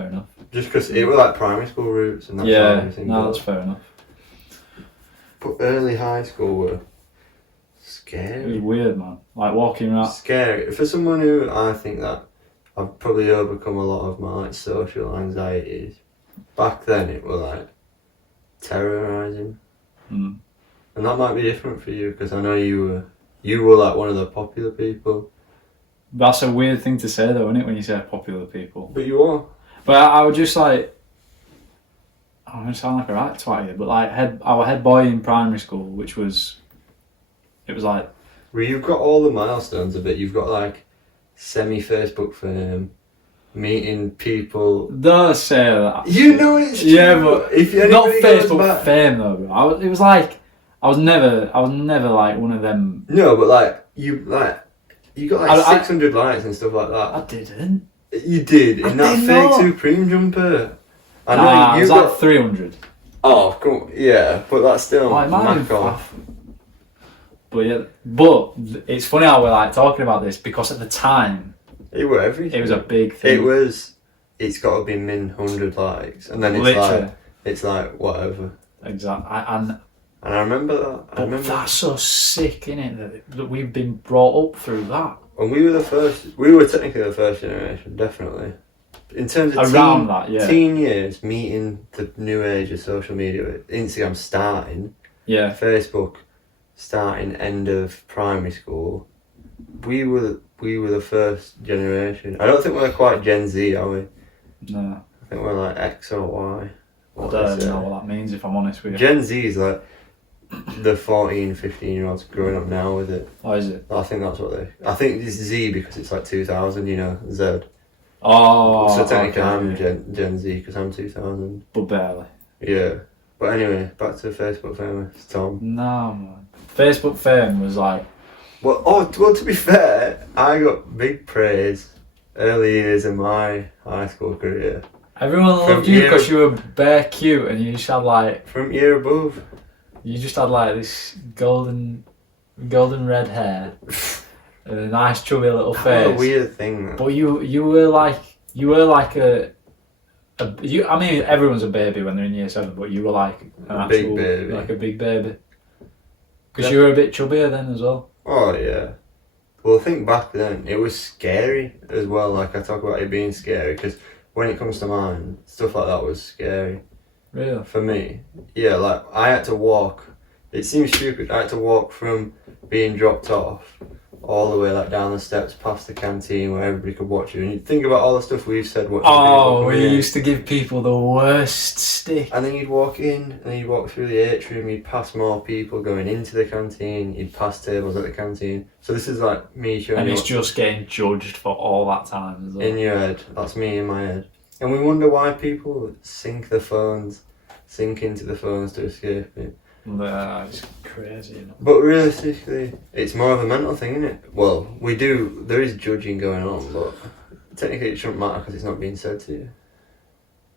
enough. Just because it was like primary school routes and that's how Yeah, everything no, goes. that's fair enough. But early high school were It was scary. weird, man. Like walking around. Scary. For someone who I think that I've probably overcome a lot of my like social anxieties, back then it was like terrorising. Mm. And that might be different for you, because I know you were like one of the popular people. That's a weird thing to say though, isn't it, when you say popular people? But you are. But I would just like, I'm gonna sound like a right twat here, but like our head boy in primary school, which was, it was like, Well, you've got all the milestones of it. You've got like semi-Facebook fame, meeting people. don't say that. You know it's true. Yeah, but if not anybody goes Facebook back- fame though, bro. It was like, I was never like one of them. No, but like you got like I- 600 likes and stuff like that. I didn't. You did I in that did fake not. Supreme jumper. I know Nah, it you was got. like 300. Oh, come on. Yeah, but that's still Oh, it might have mac been off. But it's funny how we're like talking about this because at the time it was everything. It was a big thing. It's got to be min 100 likes, and then it's like whatever. Exactly. And I remember that. But that's so sick, innit? That we've been brought up through that. And we were technically the first generation, definitely. In terms of teen years, meeting the new age of social media, Instagram starting, Facebook starting end of primary school, we were the first generation. I don't think we're quite Gen Z, are we? No. I think we're like X or Y. I don't know what that means, if I'm honest with you. Gen Z is like the 14, 15-year-olds growing up now with it. Oh, is it? I think that's what I think it's Z because it's like 2000, you know, Z. Oh, so technically I'm Gen Z because I'm 2000. But barely. Yeah. But anyway, back to Facebook famous Tom. No, man. Facebook fame was like... Well, to be fair, I got big praise early years in my high school career. Everyone loved you because you were bare cute and you just had like... From year above. You just had like this golden red hair and a nice chubby little face. What a weird thing, though. But you were like I mean, everyone's a baby when they're in year 7, but you were like an actual big baby. Like a big baby. Because you were a bit chubbier then as well. Oh yeah. Well, think back then, it was scary as well. Like I talk about it being scary because when it comes to mine, stuff like that was scary. Really? For me, yeah. Like I had to walk. It seems stupid. I had to walk from being dropped off all the way like down the steps past the canteen where everybody could watch you. And you think about all the stuff we've said. We used to give people the worst stick. And then you'd walk in, and then you'd walk through the atrium. You'd pass more people going into the canteen. You'd pass tables at the canteen. So this is like me showing. And it's just getting judged for all that time as well. In your head, that's me in my head. And we wonder why people sink into the phones to escape it. It's crazy, you know? But realistically, it's more of a mental thing, isn't it? Well, there is judging going on, but technically it shouldn't matter because it's not being said to you.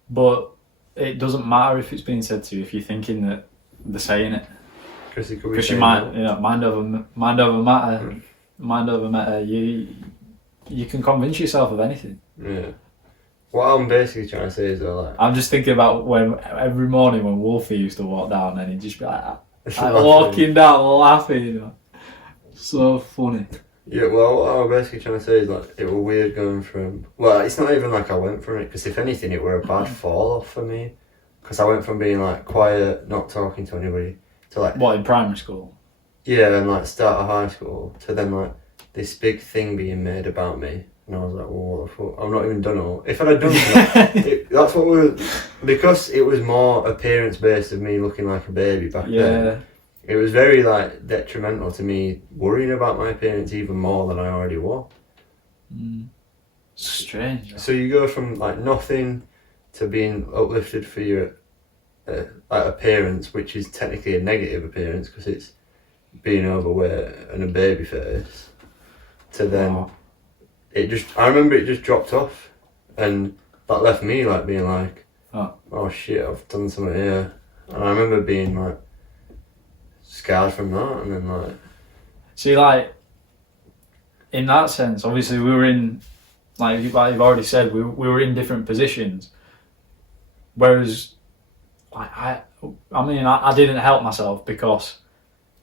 But it doesn't matter if it's being said to you if you're thinking that they're saying it. Because you might, mind over matter. Mind over matter. You can convince yourself of anything. Yeah. What I'm basically trying to say is though, like... I'm just thinking about when every morning when Wolfie used to walk down and he'd just be like walking down laughing, you know. So funny. Yeah, well, what I'm basically trying to say is like, it was weird going from... Well, it's not even like I went from it, because if anything, it were a bad fall off for me. Because I went from being like quiet, not talking to anybody, to like... What, in primary school? Yeah, and like start of high school, to then like this big thing being made about me. And I was like, well, what the fuck? I've not even done all. If I'd done that, that's what we were... Because it was more appearance-based of me looking like a baby back then. It was very, like, detrimental to me worrying about my appearance even more than I already was. Strange. So you go from, like, nothing to being uplifted for your appearance, which is technically a negative appearance because it's being overweight and a baby face, to then... Wow. I remember it just dropped off, and that left me like being like, oh shit, I've done something here. And I remember being like scarred from that, and then like... See, like, in that sense, obviously we were in, like you've already said, we were in different positions. Whereas, like, I didn't help myself because,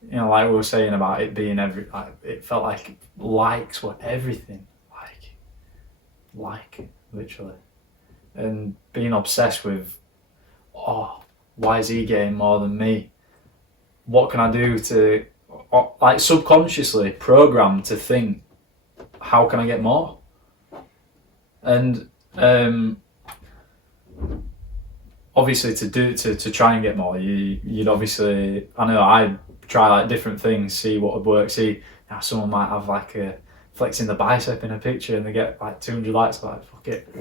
you know, like we were saying about it being it felt like likes were everything. Like literally, and being obsessed with, why is he getting more than me? What can I do to, like, subconsciously programmed to think, how can I get more? And obviously to try and get more, you'd obviously, I know I'd try like different things, see what would work. See, someone might have like a flexing the bicep in a picture and they get like 200 likes, like fuck it,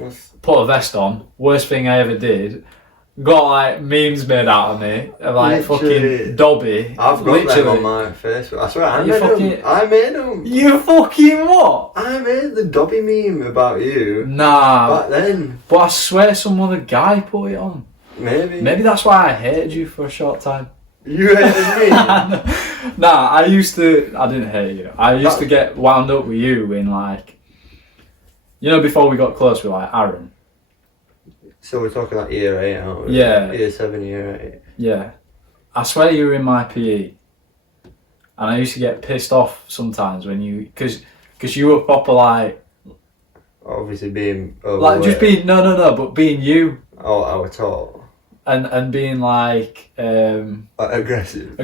put a vest on, worst thing I ever did, got like memes made out of me, like literally, fucking Dobby. I've got them on my Facebook, I swear, I made them. You fucking what? I made the Dobby meme about you. Nah. Back then. But I swear some other guy put it on. Maybe. Maybe that's why I hated you for a short time. You hated me? Nah, I didn't hate you. I used to get wound up with you in like, you know, before we got close with like Aaron. So we're talking like year 8, aren't we? Yeah. Year 7, year 8. Yeah. I swear you were in my PE. And I used to get pissed off sometimes when you, because you were proper like, Obviously being overweight. like just being, no, but being you. Oh, I was tall. And being like, aggressive,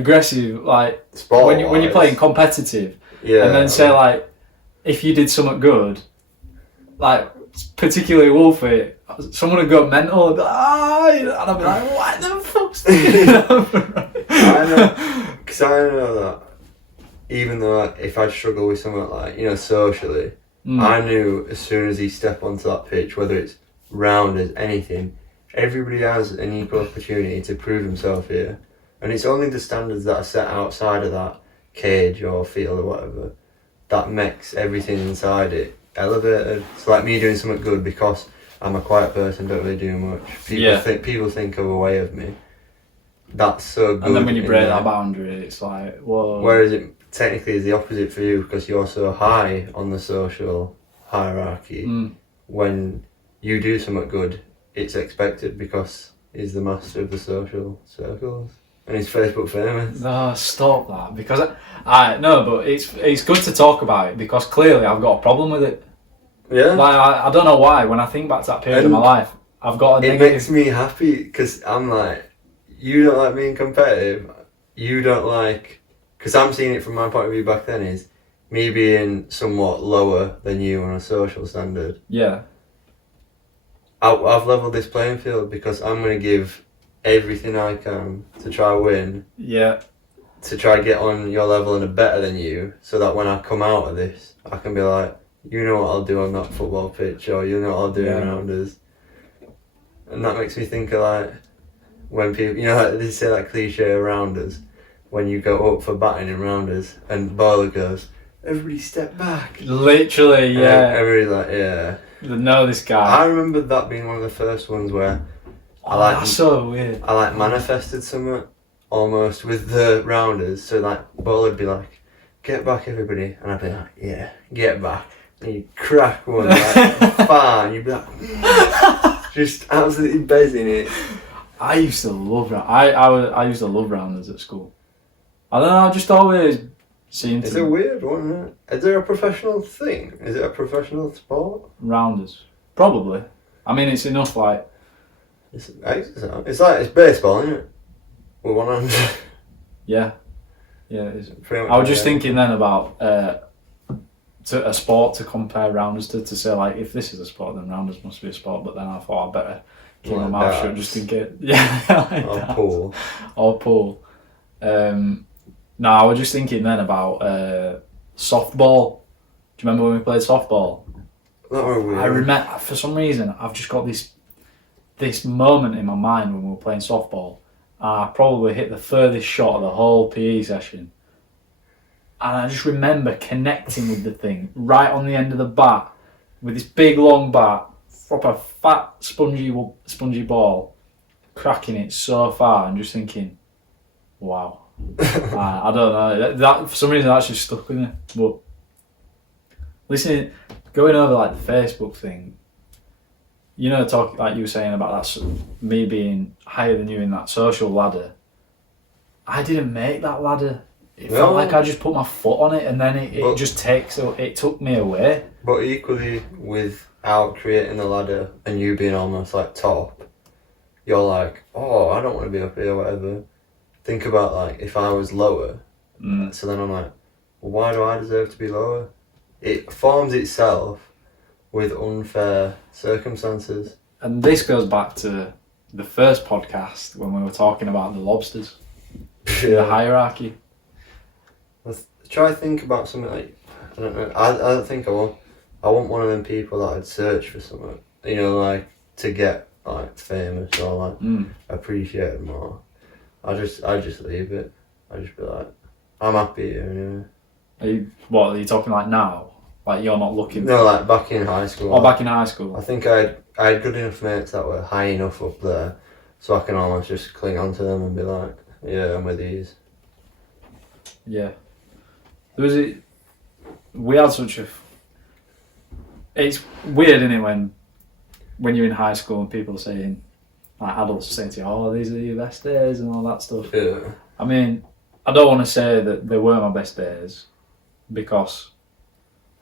like sport when you're playing competitive, yeah, and then say like if you did something good, like particularly Wolfie, someone would go mental and be like, and I'd be like, what the fuck's I know, because I know that even though if I'd struggle with something like, you know, socially, I knew as soon as he stepped onto that pitch, whether it's rounders, anything, everybody has an equal opportunity to prove himself here. And it's only the standards that are set outside of that cage or field or whatever that makes everything inside it elevated. It's like me doing something good because I'm a quiet person, don't really do much. People think of a way of me. That's so good. And then when you break that boundary, it's like, whoa. Whereas it technically is the opposite for you because you're so high on the social hierarchy. When you do something good, it's expected because he's the master of the social circles and he's Facebook famous. No, stop that, because I no, but it's good to talk about it because clearly I've got a problem with it. Yeah. Like I don't know why. When I think back to that period of my life, I've got a negative. It makes me happy because I'm like, you don't like being competitive. You don't like, because I'm seeing it from my point of view back then is me being somewhat lower than you on a social standard. Yeah. I've leveled this playing field because I'm going to give everything I can to try win. Yeah. To try get on your level and better than you, so that when I come out of this, I can be like, you know what I'll do on that football pitch, or you know what I'll do in rounders. And that makes me think of like, when people, you know, like they say that cliche of rounders, when you go up for batting in rounders, and bowler goes, everybody step back. Literally, yeah. And everybody's like, yeah. Know this guy. I remember that being one of the first ones where that's so weird. I like manifested something almost with the rounders. So like bowler would be like, get back everybody, and I'd be like, yeah, get back. And you crack one like far, and you'd be like, just absolutely bezzing it. I used to love I used to love rounders at school. I don't know, I just always seemed to. It's a weird one, isn't it? Is there a professional thing? Is it a professional sport? Rounders. Probably. I mean, it's enough like... It's like baseball, isn't it? With one hand. Yeah. Yeah, it is. I was just thinking then about to a sport to compare rounders to say like, if this is a sport, then rounders must be a sport, but then I thought I'd better keep my mouth shut just in case. Yeah, like or that. pool. Or pool. No, I was just thinking then about softball. Do you remember when we played softball? That were weird. I remember, for some reason, I've just got this moment in my mind when we were playing softball. I probably hit the furthest shot of the whole PE session. And I just remember connecting with the thing right on the end of the bat with this big long bat, proper fat spongy ball, cracking it so far and just thinking, wow. I don't know. That for some reason that's just stuck with me. But listening, going over like the Facebook thing, you know, talk like you were saying about that, me being higher than you in that social ladder. I didn't make that ladder. It felt like I just put my foot on it, and then it took me away. But equally, without creating the ladder and you being almost like top, you're like, oh, I don't want to be up here, whatever. Think about like if I was lower, so then I'm like, well, why do I deserve to be lower? It forms itself with unfair circumstances. And this goes back to the first podcast when we were talking about the lobsters, the hierarchy. Let's try to think about something like, I don't know, I don't think I want one of them people that I'd search for something, you know, like to get like famous or like appreciated more. I just leave it. I just be like, I'm happy here anyway. Are you talking like now? Like you're not looking? No, like back in high school. Oh, back in high school. I think I had good enough mates that were high enough up there, so I can almost just cling on to them and be like, yeah, I'm with these. Yeah. We had such a... It's weird, isn't it, when you're in high school and people are saying, like adults are saying to you, oh, these are your best days and all that stuff. Yeah. I mean, I don't want to say that they were my best days because,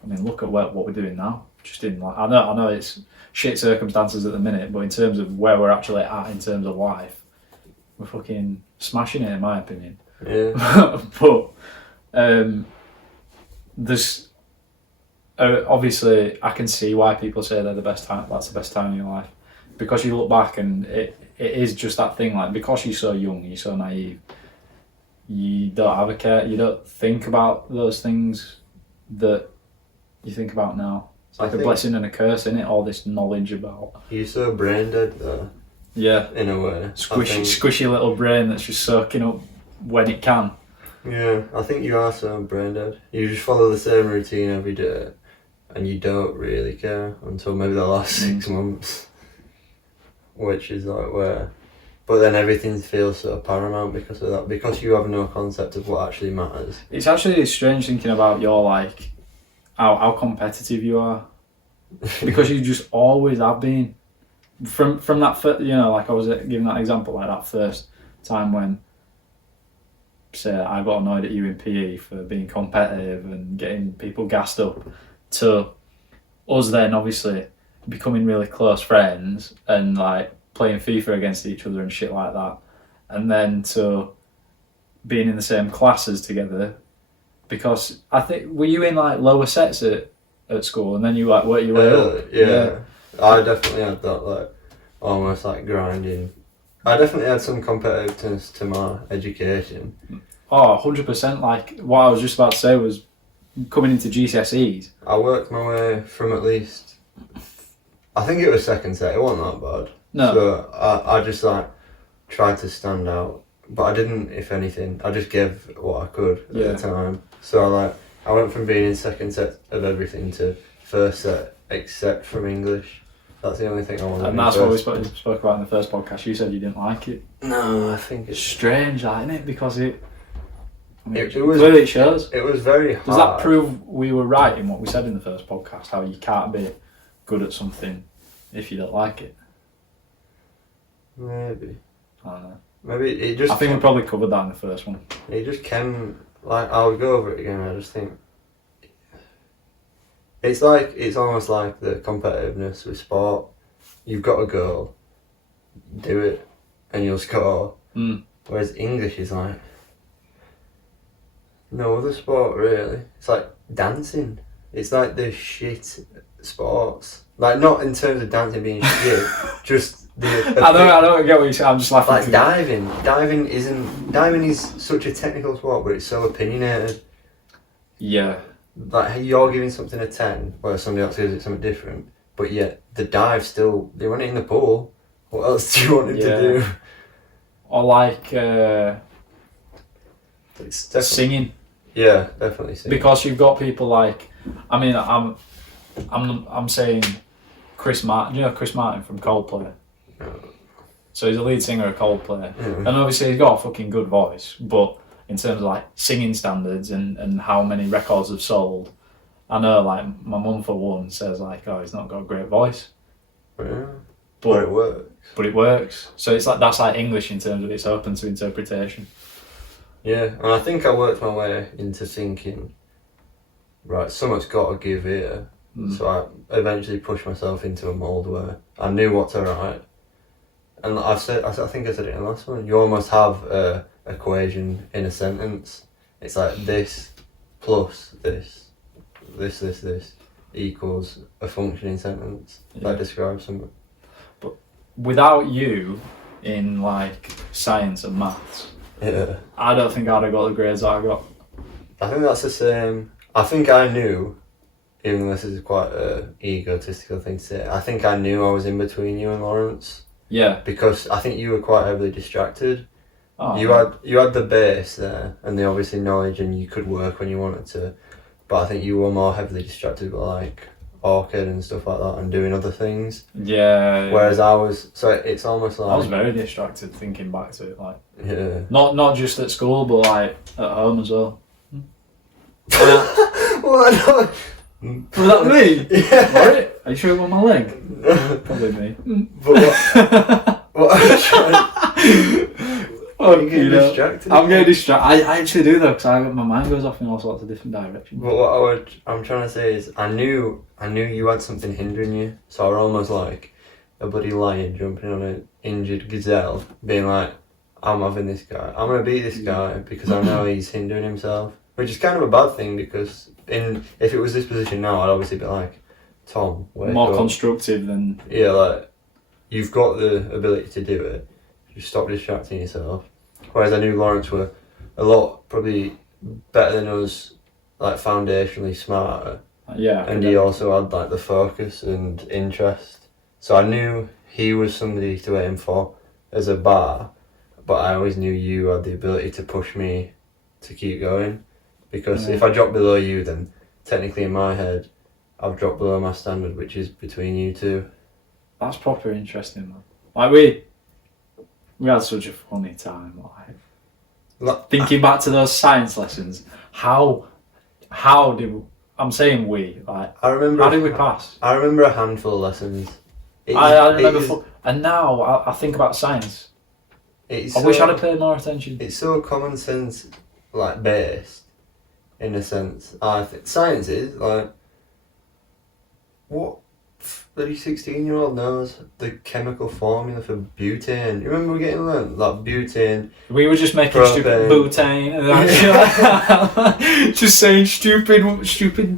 I mean, look at what we're doing now. Just in like, I know it's shit circumstances at the minute, but in terms of where we're actually at in terms of life, we're fucking smashing it, in my opinion. Yeah. But there's obviously I can see why people say they're the best time. That's the best time in your life, because you look back and it is just that thing. Like, because you're so young, you're so naive. You don't have a care. You don't think about those things that you think about now. It's like a blessing and a curse, isn't it? All this knowledge about. You're so brain dead though. Yeah. In a way. Squishy little brain that's just soaking up when it can. Yeah, I think you are so brain dead. You just follow the same routine every day, and you don't really care until maybe the last 6 months, which is like where. But then everything feels so paramount because of that, because you have no concept of what actually matters. It's actually strange thinking about your, like, how competitive you are, because you just always have been. From that, you know, like I was giving that example, like that first time when, say, I got annoyed at you in PE for being competitive and getting people gassed up, to us then obviously becoming really close friends and like playing FIFA against each other and shit like that, and then to being in the same classes together, because I think, were you in like lower sets at school and then you like work your way up? Yeah. I definitely had that, like, almost like grinding. I definitely had some competitiveness to my education. Oh, 100%. Like, what I was just about to say was coming into GCSEs. I worked my way from at least, I think it was second set, it wasn't that bad. No. So I just like tried to stand out, but I didn't, if anything. I just gave what I could at the time. So I went from being in second set of everything to first set, except from English. That's the only thing I wanted. And that's what we spoke about in the first podcast. You said you didn't like it. No, I think it's strange, isn't it? Because it was clearly it shows. It was very hard. Does that prove we were right in what we said in the first podcast? How you can't be good at something if you don't like it? Maybe. I don't know. Maybe it just. I think we probably covered that in the first one. It just came, like, I'll go over it again. I just think it's almost like the competitiveness with sport. You've got a goal, do it, and you'll score. Whereas English is like no other sport really. It's like dancing. It's like the shit sports. Like, not in terms of dancing being shit, just the. I don't get what you're saying. I'm just laughing. Like diving. Diving is such a technical sport, but it's so opinionated. Yeah. Like, you're giving something a 10, where somebody else gives it something different, but yet the dive still, they run it in the pool. What else do you want him to do? Or like It's singing. Yeah, definitely singing. Because you've got people like, I mean, I'm saying Chris Martin. Do you know Chris Martin from Coldplay? No. So he's a lead singer of Coldplay, Mm. and obviously he's got a fucking good voice, but in terms of like singing standards and how many records have sold, I know, like, my mum for one says like, oh, he's not got a great voice. Yeah. But it works. But it works. So it's like, that's like English in terms of it's open to interpretation. Yeah, and I think I worked my way into thinking, right, something's got to give here. So I eventually pushed myself into a mould where I knew what to write. And I think I said it in the last one, you almost have a equation in a sentence. It's like this plus this equals a functioning sentence that describes something. But without you in like science and maths, I don't think I'd have got the grades I got. I think that's the same. I think I knew, even though this is quite an egotistical thing to say, I think I knew I was in between you and Lawrence. Yeah. Because I think you were quite heavily distracted. Oh, you had the base there and the obviously knowledge, and you could work when you wanted to. But I think you were more heavily distracted by like Orchid and stuff like that and doing other things. Yeah. Whereas I was, so it's almost like I was very distracted thinking back to it, like. Yeah. Not just at school, but like at home as well. What? Was that me? Yeah. Right? Are you sure it was my leg? Probably me. But what I was trying... Oh, you getting distracted? I'm getting distracted. I actually do though, because my mind goes off in all sorts of different directions. But what I'm trying to say is, I knew you had something hindering you, so I was almost like a bloody lion jumping on an injured gazelle, being like, I'm having this guy, I'm gonna beat this guy because I know he's hindering himself, which is kind of a bad thing because if it was this position now, I'd obviously be like, Tom, wake more up. Constructive than like you've got the ability to do it. Just stop distracting yourself. Whereas I knew Lawrence were a lot probably better than us, like foundationally smarter. Yeah. And he also had like the focus and interest. So I knew he was somebody to aim for as a bar, but I always knew you had the ability to push me to keep going. Because if I drop below you, then technically in my head, I've dropped below my standard, which is between you two. That's proper interesting, man. Like we had such a funny time. Like thinking back to those science lessons, how did I'm saying we like? I remember. How did we pass? I remember a handful of lessons. I remember, and now I think about science. I wish I'd have paid more attention. It's so common sense, like based, in a sense. I think science is like, what bloody 16-year-old knows the chemical formula for butane? You remember we getting learned like butane? We were just making propane. Stupid butane and just saying stupid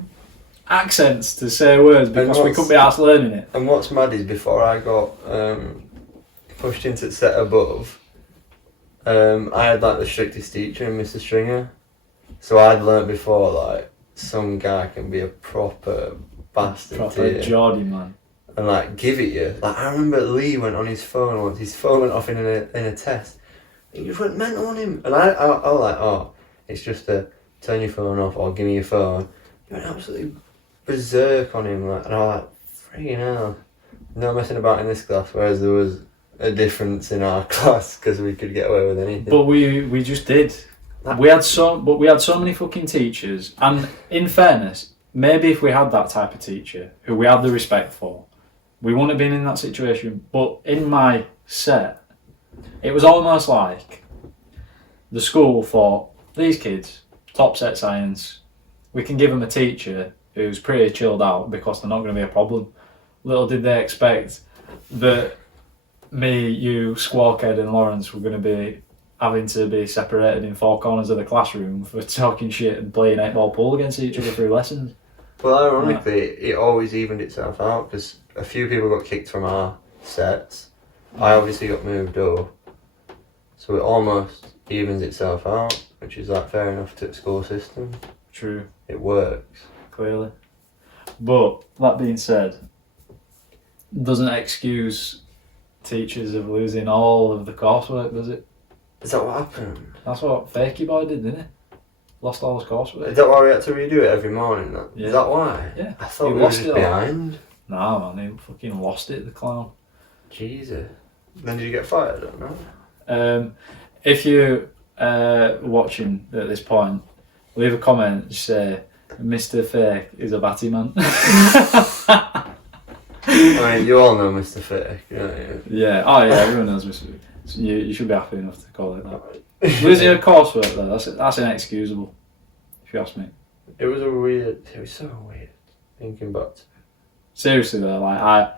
accents to say words because we couldn't be asked learning it. And what's mad is before I got pushed into set above, I had like the strictest teacher in Mr. Stringer, so I'd learnt before like some guy can be a proper bastard, proper Geordie man, and like give it you. Like I remember Lee went on his phone once. His phone went off in a test. He just went mental on him, and I was like, oh, it's just to turn your phone off or give me your phone. He went absolutely berserk on him, like, and I was like, freaking hell, no messing about in this class. Whereas there was a difference in our class because we could get away with anything. But we just did. We had so many fucking teachers, and in fairness, maybe if we had that type of teacher who we had the respect for, we wouldn't have been in that situation. But in my set, it was almost like the school thought, these kids, top set science, we can give them a teacher who's pretty chilled out because they're not going to be a problem. Little did they expect that me, you, Squawkhead and Lawrence were going to be having to be separated in four corners of the classroom for talking shit and playing 8-ball pool against each other through lessons. Well, ironically, it always evened itself out because a few people got kicked from our sets. I obviously got moved up, so it almost evens itself out, which is like fair enough to the school system. True. It works. Clearly. But that being said, doesn't excuse teachers of losing all of the coursework, does it? Is that what happened? That's what Fakey Boy did, didn't he? Lost all his coursework. Is that why we had to redo it every morning? Yeah. Is that why? Yeah. I thought He we were lost just it all. behind. Nah, man, he fucking lost it, the clown. Jesus. Then did you get fired? I don't know. If you watching at this point, leave a comment, say Mr. Fake is a batty man. I mean, you all know Mr. Fake, don't you? Yeah, oh yeah, everyone knows Mr. Fake. So you should be happy enough to call it that. Losing your coursework though, that's inexcusable, if you ask me. It was so weird thinking back to it. Seriously though, like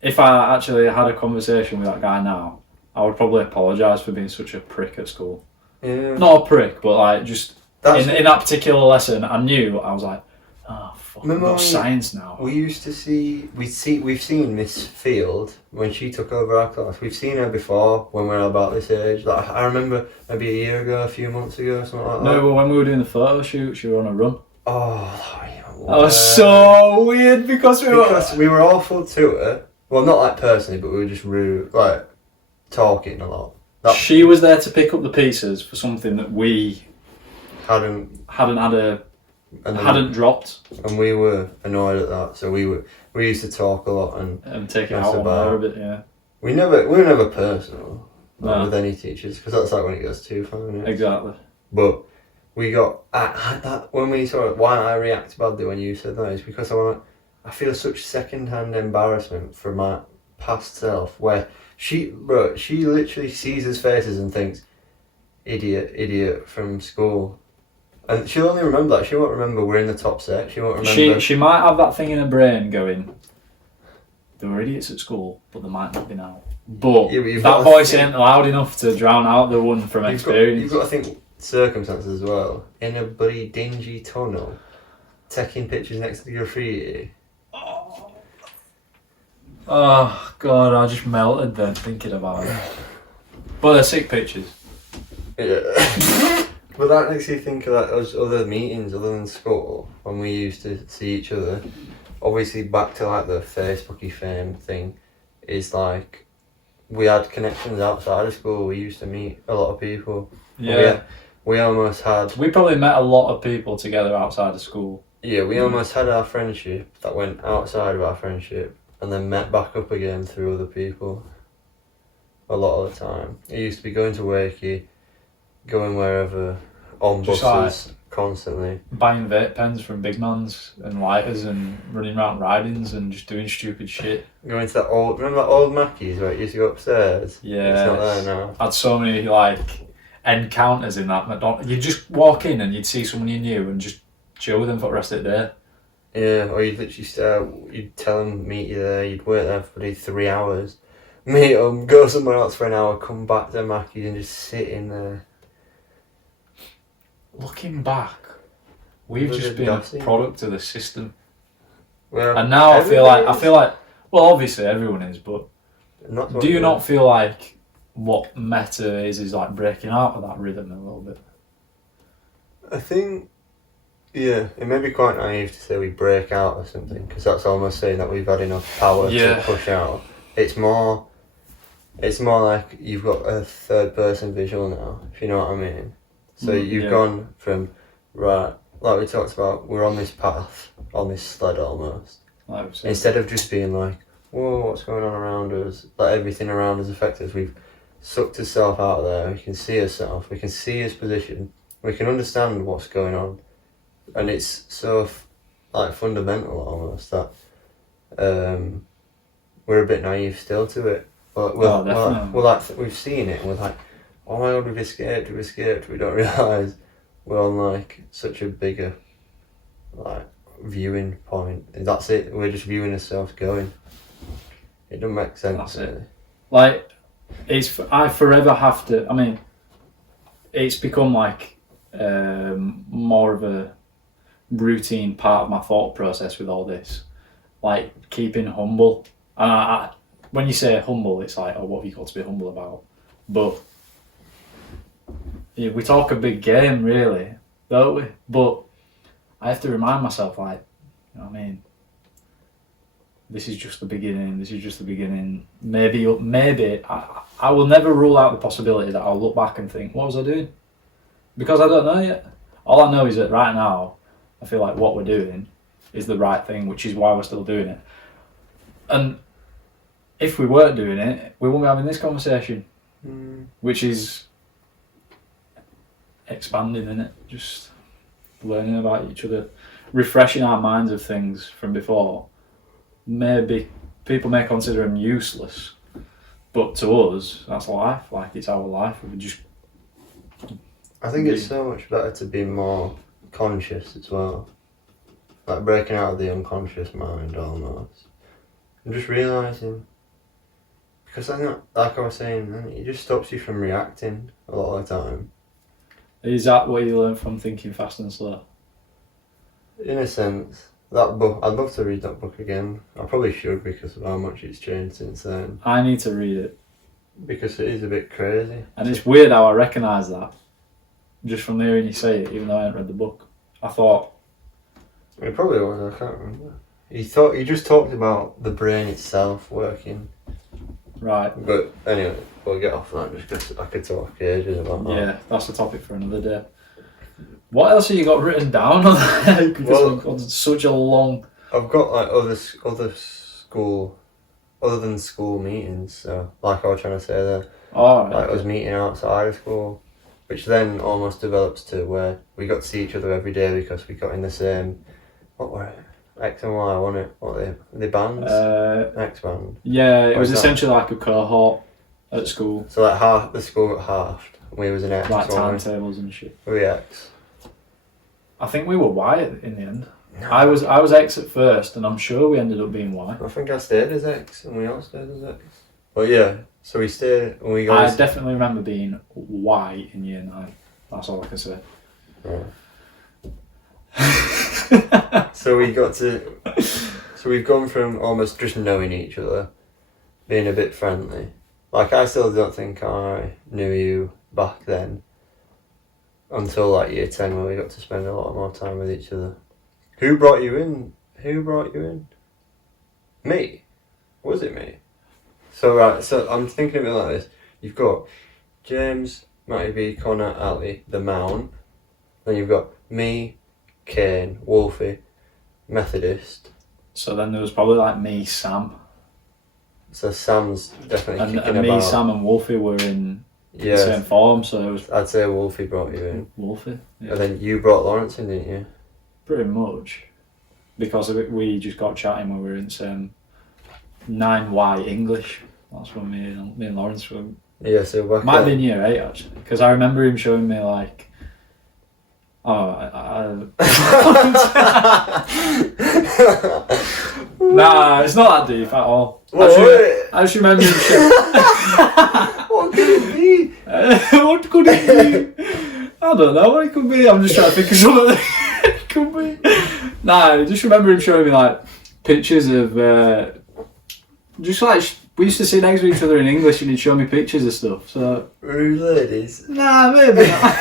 if I actually had a conversation with that guy now, I would probably apologise for being such a prick at school. Yeah. Not a prick, but like just in that particular lesson, I knew I was like, oh fuck, I've got science now. We used to we've seen Miss Field when she took over our class. We've seen her before when we were about this age. Like I remember maybe a year ago, a few months ago, something like that. No, but when we were doing the photo shoot, she was on a run. Oh, that was so weird because we were awful to her. Well, not like personally, but we were just rude, like talking a lot. She was there to pick up the pieces for something that we hadn't dropped, and we were annoyed at that. So we used to talk a lot and take it out on her a bit. Yeah, we were never personal with any teachers because that's like when it goes too far. Isn't it? Exactly. But we got that when we saw it. Why I reacted badly when you said that is because I feel such second-hand embarrassment for my past self. Where she literally sees his faces and thinks, idiot from school. And she'll only remember that. She won't remember we're in the top set. She won't remember. She might have that thing in her brain going, there were idiots at school, but there might not be now. But that voice ain't loud enough to drown out the one from experience. You've got to think circumstances as well. In a bloody dingy tunnel, taking pictures next to the graffiti. Oh God, I just melted then thinking about it. But they're sick pictures. Yeah. But that makes you think of like those other meetings other than school when we used to see each other. Obviously, back to like the Facebooky fame thing, is like we had connections outside of school. We used to meet a lot of people. Yeah. We almost had. We probably met a lot of people together outside of school. Yeah, we almost had our friendship that went outside of our friendship and then met back up again through other people. A lot of the time. It used to be going to Wakey, going wherever, on Just buses, constantly. Buying vape pens from big mans and lighters and running around ridings and just doing stupid shit. Going to that remember that old Mackey's where it used to go upstairs? Yeah. It's not there now. I had so many like encounters in that McDonald's. You'd just walk in and you'd see someone you knew and just chill with them for the rest of the day. Yeah, or you'd literally you'd tell them meet you there, you'd wait there for 3 hours, meet them, go somewhere else for an hour, come back to Mackey's and just sit in there. Looking back, we've just been a product of the system. Well, and now I feel like, well, obviously everyone is, but do you not feel like what meta is like breaking out of that rhythm a little bit? I think, yeah, it may be quite naive to say we break out or something, because that's almost saying that we've had enough power to push out. It's more like you've got a third person visual now, if you know what I mean. So you've gone from, right, like we talked about, we're on this path, on this sled almost. Instead of just being like, whoa, what's going on around us? Like everything around us affects us. We've sucked ourselves out of there. We can see ourselves. We can see his position. We can understand what's going on. And it's so like fundamental almost that we're a bit naive still to it. But we've seen it and we're like, oh my God, we've escaped. We don't realise we're on like such a bigger like viewing point. That's it. We're just viewing ourselves going. It doesn't make sense. That's it. Like, I forever have to. I mean, it's become like more of a routine part of my thought process with all this, like keeping humble. And when you say humble, it's like, oh, what have you got to be humble about? But we talk a big game, really, don't we? But I have to remind myself, like, you know what I mean? This is just the beginning. Maybe I will never rule out the possibility that I'll look back and think, what was I doing? Because I don't know yet. All I know is that right now, I feel like what we're doing is the right thing, which is why we're still doing it. And if we weren't doing it, we wouldn't be having this conversation, which is expanding, innit? Just learning about each other, refreshing our minds of things from before. Maybe people may consider them useless, but to us, that's life. Like, it's our life. I think it's so much better to be more conscious as well. Like breaking out of the unconscious mind almost. And just realising. Because I know, like I was saying, it just stops you from reacting a lot of the time. Is that what you learn from Thinking Fast and Slow? In a sense. That book, I'd love to read that book again. I probably should because of how much it's changed since then. I need to read it. Because it is a bit crazy. And it's weird how I recognise that. Just from hearing you say it, even though I hadn't read the book. I thought... It probably was, I can't remember. He just talked about the brain itself working. Right. But anyway, we'll get off that just because I could talk ages about that. Yeah, that's a topic for another day. What else have you got written down on there? Because we've got such a long... I've got like other school, other than school meetings, so like I was trying to say there. Alright. Like I was meeting outside of school. which then almost develops to where we got to see each other every day because we got in the same, what were it? X and Y, wasn't it? What were they bands? X band. Yeah, it was essentially like a cohort at school. So like the school got halved. We was an X. Like timetables and shit. Were we X? I think we were Y in the end. No. I was X at first, and I'm sure we ended up being Y. I think I stayed as X, and we all stayed as X. But yeah, so we stayed, and we got. I definitely remember being Y in year 9. That's all I can say. Right. So we got to. So we've gone from almost just knowing each other, being a bit friendly. Like, I still don't think I knew you back then. Until like year 10, where we got to spend a lot more time with each other. Who brought you in? Me? Was it me? So right, so I'm thinking of it like this. You've got James, Matty B, Connor, Ali, the Mount. Then you've got me, Kane, Wolfie, Methodist. So then there was probably like me, Sam. So Sam's definitely kicking and me, about. Sam and Wolfie were in the same form, so it was... I'd say Wolfie brought you in. Wolfie, yeah. And then you brought Lawrence in, didn't you? Pretty much. Because of it, we just got chatting when we were in the same 9Y English. That's when me and Lawrence were... Yeah, so back might have been year 8, actually. Because I remember him showing me, like... Oh, Nah, it's not that deep at all. I just remember him showing... What could it be? What could it be? I don't know what it could be. I'm just trying to think of something it could be. Nah, I just remember him showing me like pictures of just like we used to sit next to each other in English and he'd show me pictures of stuff. So rude ladies. Nah, maybe not.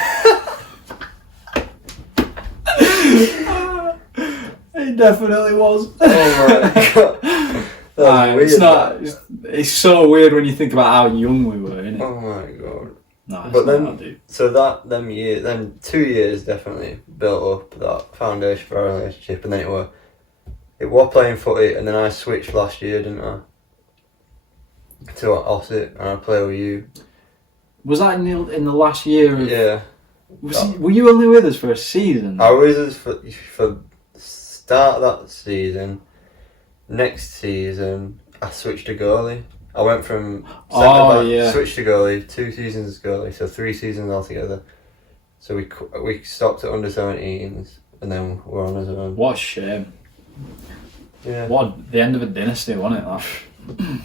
It definitely was. Oh my god. It's not. It's so weird when you think about how young we were, isn't it? Oh my god. No, but then, so then 2 years definitely built up that foundation for our relationship, and then it was playing footy, and then I switched last year, didn't I? To Ossett, and I play with you. Was that in the last year? Yeah. Were you only with us for a season? I was for start of that season. Next season, I switched to goalie. I went from switched to goalie, 2 seasons as goalie, so 3 seasons altogether. So we stopped at under 17s, and then we're on as own. What a shame. Yeah. What the end of a dynasty, wasn't it? That.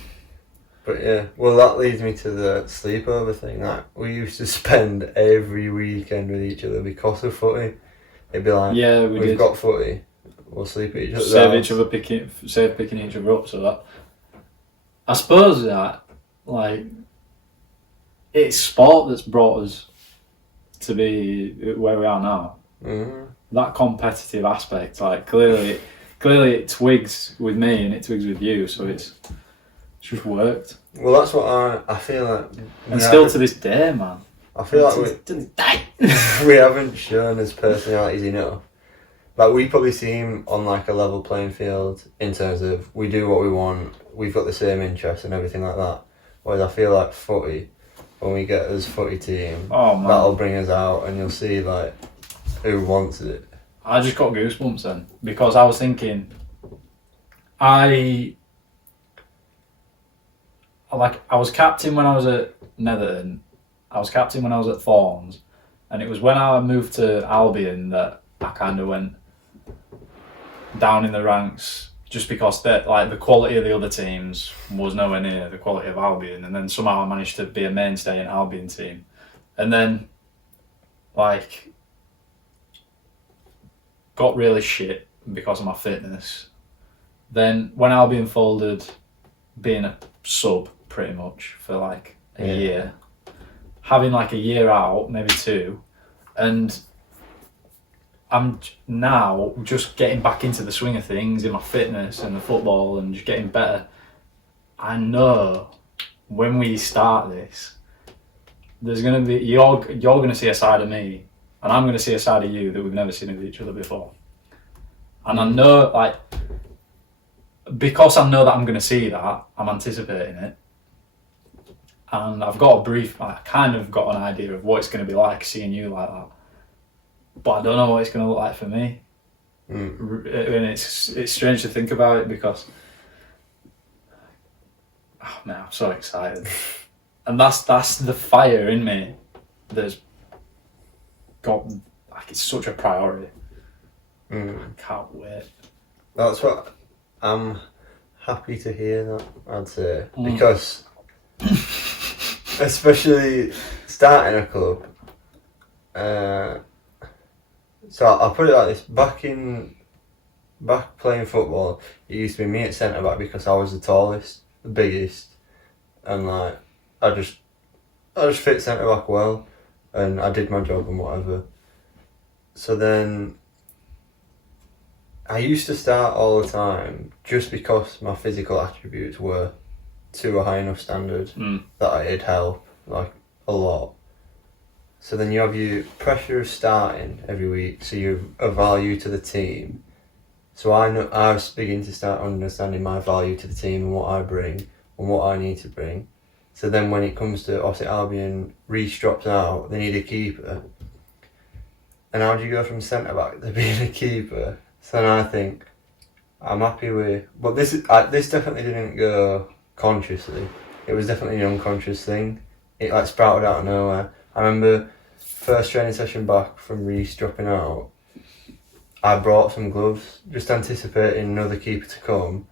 But yeah, well, that leads me to the sleepover thing. Like, we used to spend every weekend with each other because of footy. It'd be like, yeah, we've got footy. We'll sleep at each other. Save picking each other up. So that, I suppose that, like, it's sport that's brought us to be where we are now. Mm-hmm. That competitive aspect, like, clearly it twigs with me and it twigs with you. So it's just worked. Well, that's what I feel like. And still to this day, man. I feel like we haven't shown his personalities enough. Like, we probably seem on like a level playing field in terms of we do what we want, we've got the same interests and everything like that. Whereas I feel like footy, when we get as footy team, that'll bring us out and you'll see like who wants it. I just got goosebumps then because I was thinking, I was captain when I was at Netherton, I was captain when I was at Thorns, and it was when I moved to Albion that I kind of went down in the ranks just because the quality of the other teams was nowhere near the quality of Albion, and then somehow I managed to be a mainstay in Albion team, and then like got really shit because of my fitness. Then when Albion folded, being a sub pretty much for like a year, having like a year out, maybe 2, and I'm now just getting back into the swing of things in my fitness and the football and just getting better. I know when we start this, there's gonna be you're gonna see a side of me, and I'm gonna see a side of you that we've never seen of each other before. And I know, like, because I know that I'm gonna see that, I'm anticipating it. and I've got I kind of got an idea of what it's going to be like seeing you like that, but I don't know what it's going to look like for me. And it's strange to think about it because, oh man, I'm so excited, and that's the fire in me that's got, like, it's such a priority. I can't wait. That's what I'm happy to hear, that, I'd say, because especially starting a club, so I'll put it like this, back playing football, it used to be me at centre back because I was the tallest, the biggest, and like I just fit centre back well, and I did my job and whatever. So then I used to start all the time just because my physical attributes were to a high enough standard that it'd help, like, a lot. So then you have your pressure of starting every week, so you're a value to the team. So I was beginning to start understanding my value to the team and what I bring and what I need to bring. So then when it comes to, obviously, Albion, Reece drops out, they need a keeper. And how do you go from centre back to being a keeper? So then I think I'm happy with, but this definitely didn't go consciously. It was definitely an unconscious thing. It like sprouted out of nowhere. I remember first training session back from Reece dropping out, I brought some gloves, just anticipating another keeper to come,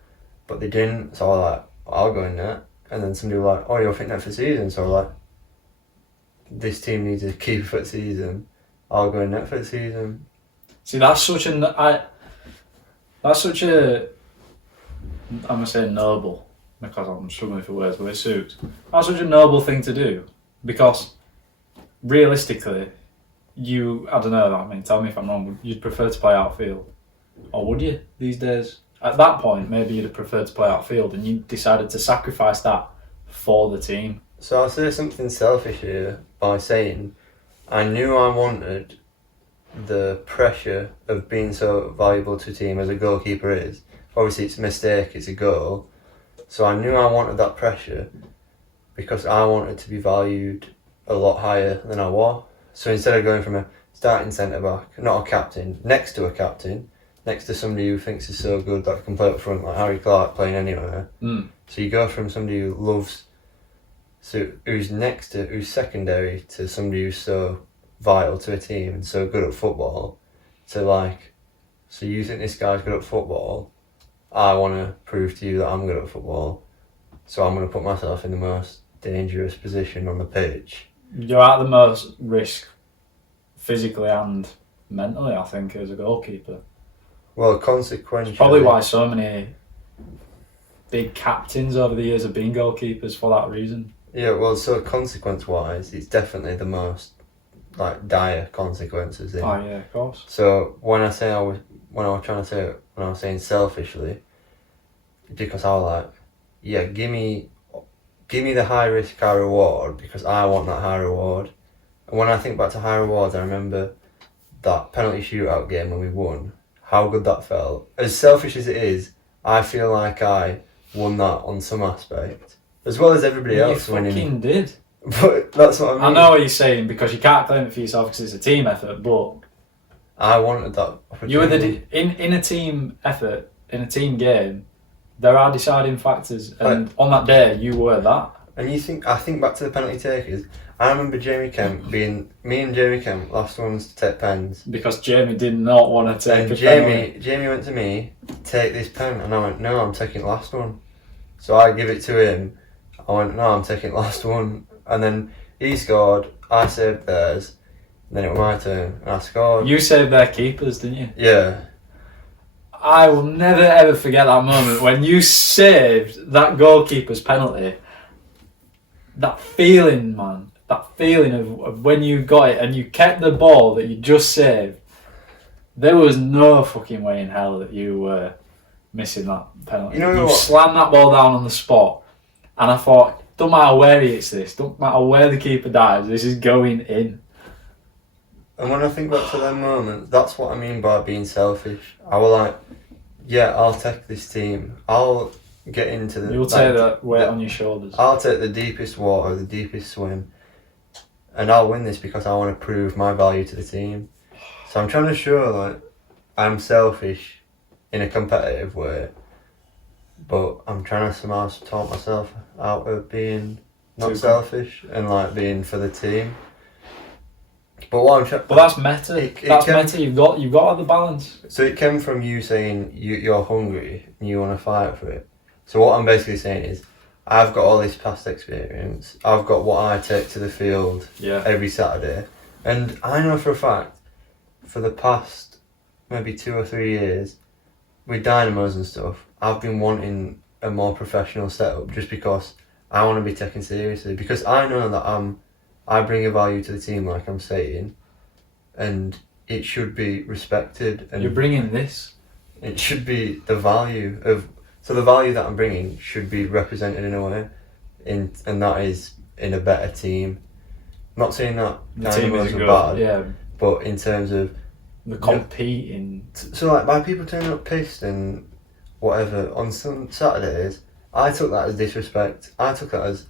but they didn't. So I was like, I'll go in net. And then somebody was like, oh, you're fit net for season. So I was like, this team needs a keeper for the season. I'll go in net for the season. See, that's such a, I'm going to say noble, because I'm struggling for words, but it suits. That's such a noble thing to do, because realistically, I don't know, I mean, tell me if I'm wrong, you'd prefer to play outfield, or would you these days? At that point, maybe you'd have preferred to play outfield, and you decided to sacrifice that for the team. So I'll say something selfish here by saying I knew I wanted the pressure of being so valuable to a team as a goalkeeper is. Obviously it's a mistake, it's a goal. So I knew I wanted that pressure because I wanted to be valued a lot higher than I was. So instead of going from a starting centre back, not a captain, next to a captain, next to somebody who thinks is so good that can play up front, like Harry Clark playing anywhere. So you go from somebody who loves, so who's secondary, to somebody who's so vital to a team and so good at football, to like, so you think this guy's good at football, I want to prove to you that I'm good at football, so I'm going to put myself in the most dangerous position on the pitch. You're at the most risk physically and mentally, I think, as a goalkeeper. Well, consequentially, it's probably why so many big captains over the years have been goalkeepers, for that reason. Yeah, well, so consequence-wise, it's definitely the most like dire consequences. Oh yeah, of course. So when I was saying selfishly, because I was like, yeah, give me the high risk, high reward, because I want that high reward. And when I think back to high rewards, I remember that penalty shootout game when we won. How good that felt. As selfish as it is, I feel like I won that on some aspect, as well as everybody else winning. You fucking did. But that's what I mean. I know what you're saying, because you can't claim it for yourself because it's a team effort, but I wanted that opportunity. You were in a team effort, in a team game, there are deciding factors, and on that day you were that. And I think back to the penalty takers. I remember Jamie Kemp being, me and Jamie Kemp, last ones to take pens. Because Jamie did not want to take and a penalty. Jamie went to me, take this pen, and I went, no, I'm taking the last one. So I give it to him, I went, no, I'm taking the last one. And then he scored, I saved theirs, and then it was my turn, and I scored. You saved their keepers, didn't you? Yeah. I will never ever forget that moment when you saved that goalkeeper's penalty. That feeling, man. That feeling of when you got it and you kept the ball that you just saved. There was no fucking way in hell that you were missing that penalty. You slammed that ball down on the spot, and I thought, don't matter where he hits this, don't matter where the keeper dives, this is going in. And when I think back to them moments, that's what I mean by being selfish. I was like, yeah, I'll take this team. I'll get into the... You'll take that weight on your shoulders. I'll take the deepest water, the deepest swim, and I'll win this because I want to prove my value to the team. So I'm trying to show, like, I'm selfish in a competitive way, but I'm trying to somehow talk myself out of being not selfish and, like, being for the team. But what I'm trying... But that's meta. That's meta. You've got to have the balance. So it came from you saying you're hungry and you want to fight for it. So what I'm basically saying is, I've got all this past experience. I've got what I take to the field every Saturday. And I know for a fact, for the past maybe 2 or 3 years, with Dynamos and stuff, I've been wanting a more professional setup just because I want to be taken seriously. Because I know that I bring a value to the team, like I'm saying, and it should be respected. And you're bringing this. It should be the value of... So the value that I'm bringing should be represented in a way, and that is in a better team. Not saying that Dynamos are bad, but in terms of the competing. So like by people turning up pissed and whatever on some Saturdays, I took that as disrespect. I took that as...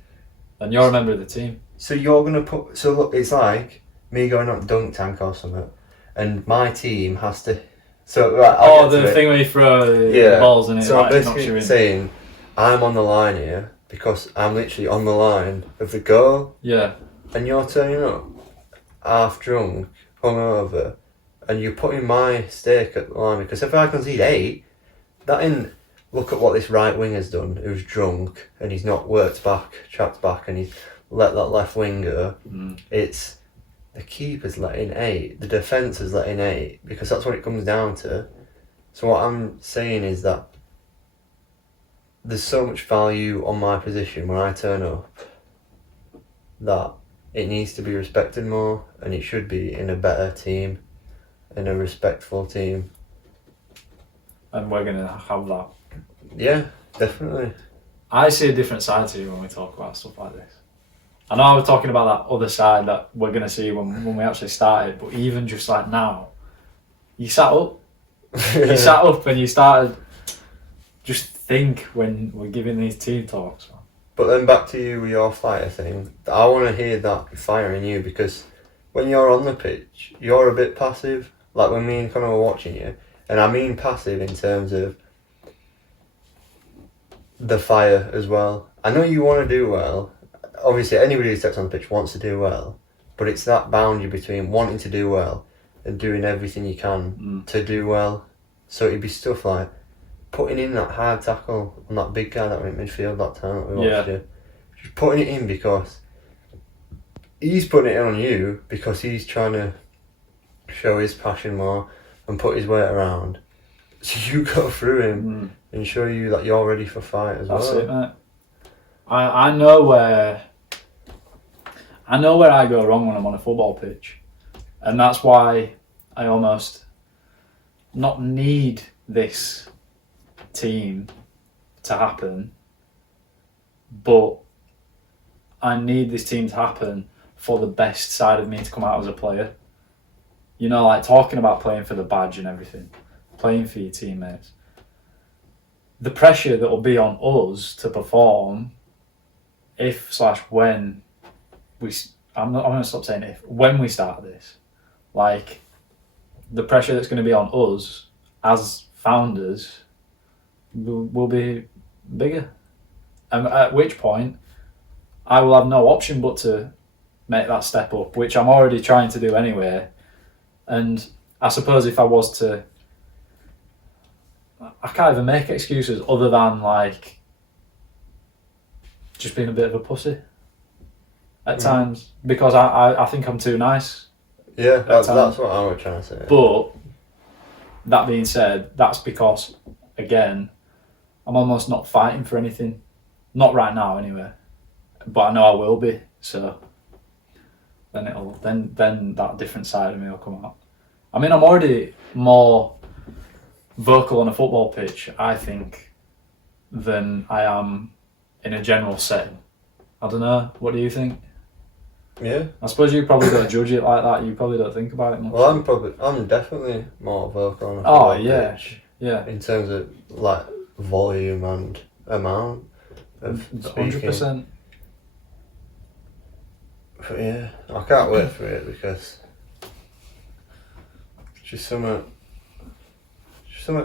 And you're a member of the team. So you're gonna put... So look, it's like me going up dunk tank or something, and my team has to... So right, the thing where you throw the balls in it. So I'm basically saying I'm on the line here because I'm literally on the line of the goal. Yeah. And you're turning up half drunk, hungover, and you're putting my stake at the line because if I concede 8, that in... Look at what this right wing has done, who's drunk and he's not tracked back and he's let that left wing go. It's the keeper's letting 8, the defence is letting 8, because that's what it comes down to. So what I'm saying is that there's so much value on my position when I turn up that it needs to be respected more, and it should be in a better team, in a respectful team. And we're going to have that. Yeah, definitely. I see a different side to you when we talk about stuff like this. I know I was talking about that other side that we're going to see when we actually started, but even just like now, you sat up. You sat up and you started just think when we're giving these team talks. Man. But then back to you with your fighter thing, I want to hear that fire in you, because when you're on the pitch, you're a bit passive. Like when me and Connor were watching you, and I mean passive in terms of the fire as well. I know you want to do well. Obviously, anybody who steps on the pitch wants to do well, but it's that boundary between wanting to do well and doing everything you can to do well. So it'd be stuff like putting in that hard tackle on that big guy that went midfield that time that we watched you. Just putting it in because he's putting it in on you because he's trying to show his passion more and put his weight around. So you go through him and show you that you're ready for fight as well. That's it, mate. I know where I go wrong when I'm on a football pitch, and that's why I almost not need this team to happen, but I need this team to happen for the best side of me to come out as a player. You know, like talking about playing for the badge and everything, playing for your teammates. The pressure that will be on us to perform when I'm going to stop saying if, when we start this, like the pressure that's going to be on us as founders will be bigger. And at which point I will have no option but to make that step up, which I'm already trying to do anyway. And I suppose if I was to, I can't even make excuses other than like just being a bit of a pussy at times, because I think I'm too nice. Yeah, that's what I was trying to say. But that being said, that's because again, I'm almost not fighting for anything. Not right now anyway. But I know I will be, so then that different side of me will come out. I mean, I'm already more vocal on a football pitch, I think, than I am in a general setting. I don't know. What do you think? Yeah. I suppose you probably don't judge it like that. You probably don't think about it much. Well, I'm definitely more vocal on a football pitch. Yeah. In terms of like volume and amount of speaking. 100%. But yeah, I can't wait for it because it's just something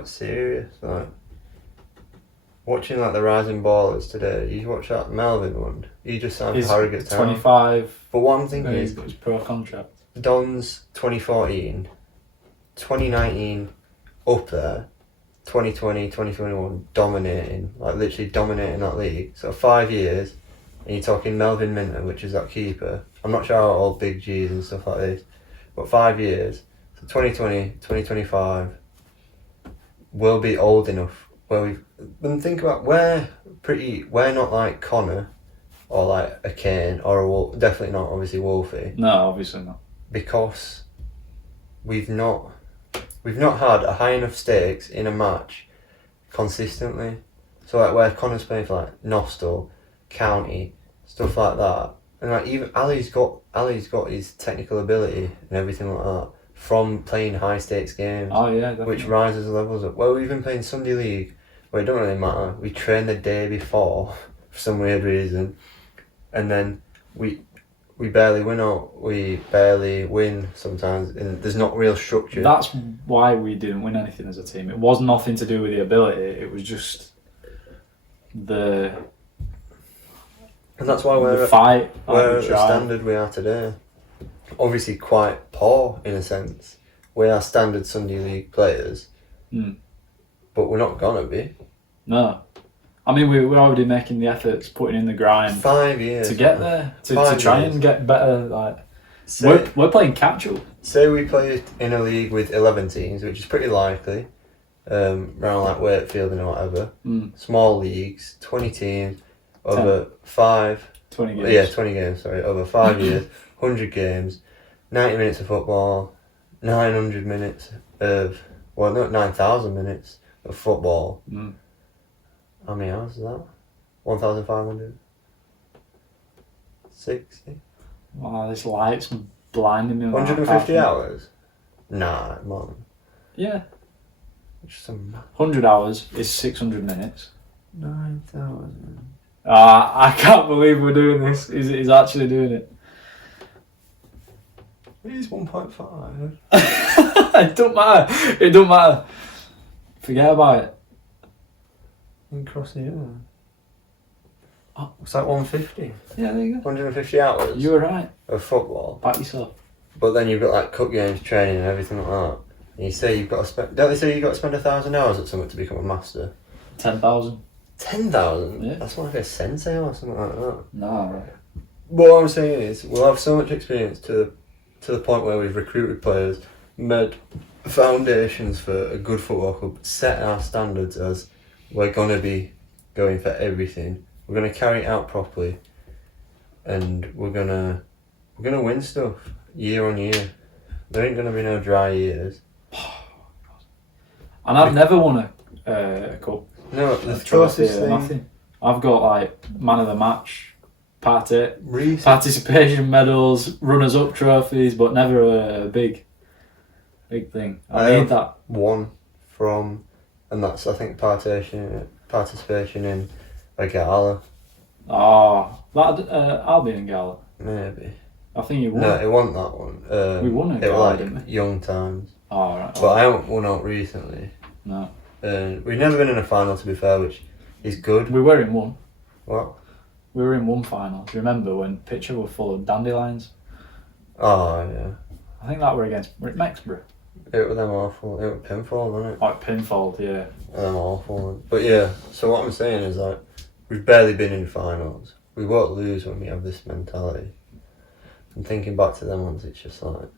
serious. Like watching like the rising ballers today. You watch that Melvin one. He just signed for Harrogate Town. 25. But one thing He's is, got his pro contract. Don's 2014, 2019 up there, 2020, 2021 dominating, like literally dominating that league. So 5 years, and you're talking Melvin Minton, which is that keeper. I'm not sure how old Big G's and stuff like this, but 5 years. So 2020, 2025 will be old enough where we've. Then think about we're not like Connor, or like a Kane or a Wolf. Definitely not, obviously Wolfie. No, obviously not. Because we've not had a high enough stakes in a match consistently. So like where Connor's playing for like Nostell, County, stuff like that, and like even Ali's got his technical ability and everything like that from playing high stakes games. Oh yeah, definitely. Which rises the levels up. Well, we've been playing Sunday League where it don't really matter. We train the day before for some weird reason, and then we barely win sometimes, and there's not real structure. That's why we didn't win anything as a team. It was nothing to do with the ability, it was just the and that's why we're fight. We're at the standard we are today. Obviously quite poor in a sense. We are standard Sunday League players, but we're not gonna be. No. I mean, we're already making the efforts, putting in the grind 5 years to get there, to try and get better. Like we're playing catch up. Say we play in a league with 11 teams, which is pretty likely, around like Wakefield and whatever. Small leagues, 20 teams, over 20 games. Yeah, 20 games. Sorry, over 5 years, 100 games, 90 minutes of football, 900 minutes of not 9,000 minutes of football. How many hours is that? 1,500? 60? Wow, this light's blinding me. 150 hours? Nah, more than. Yeah. Just some 100 hours is 600 minutes. 9,000. I can't believe we're doing this. He's actually doing it. It is 1.5. It don't matter. It don't matter. Forget about it. Across the year. Oh, it's like 150. Yeah, there you go. 150 hours. You were right. Of football. Back yourself. But then you've got like cup games, training, and everything like that. And you say you've got to spend. Don't they say you've got to spend 1,000 hours at something to become a master? 10,000. 10,000? Yeah. That's like a sensei or something like that. No, right. What I'm saying is, we'll have so much experience to the point where we've recruited players, made foundations for a good football club, set our standards as we're gonna be going for everything. We're gonna carry it out properly, and we're gonna win stuff year on year. There ain't gonna be no dry years. And I've never won a cup. No, the closest thing. Nothing. I've got like man of the match, participation medals, runners up trophies, but never a big thing. I need that. One from, and that's I think participation in a gala. Oh, that Albion gala. Maybe. I think you won. No, it wasn't that one. We won a it gala, was like didn't we? young times. Oh, right. But I haven't won out recently. No. We've never been in a final, to be fair, which is good. We were in one. What? We were in one final. Do you remember when pitcher were full of dandelions? Oh, yeah. I think that were against Mexborough. It was them awful. It was pinfall, wasn't it? Oh, pinfall, yeah. Them awful. But yeah, so what I'm saying is like, we've barely been in finals. We won't lose when we have this mentality. And thinking back to them ones, it's just like...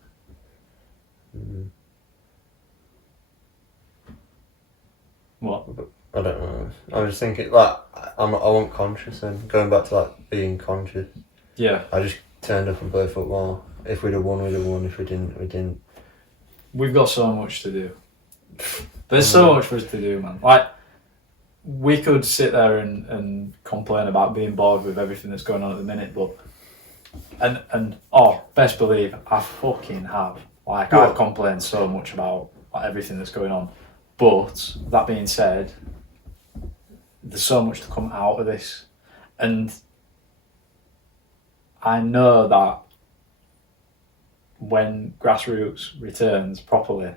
What? I don't know. I was just thinking, like, I wasn't conscious then. Going back to, like, being conscious. Yeah. I just turned up and played football. If we'd have won, we'd have won. If we didn't, we didn't. We've got so much to do. There's so much for us to do, man. Like, we could sit there and complain about being bored with everything that's going on at the minute, but... And best believe, I fucking have. Like, I've complained so much about everything that's going on. But, that being said, there's so much to come out of this, and I know that when grassroots returns properly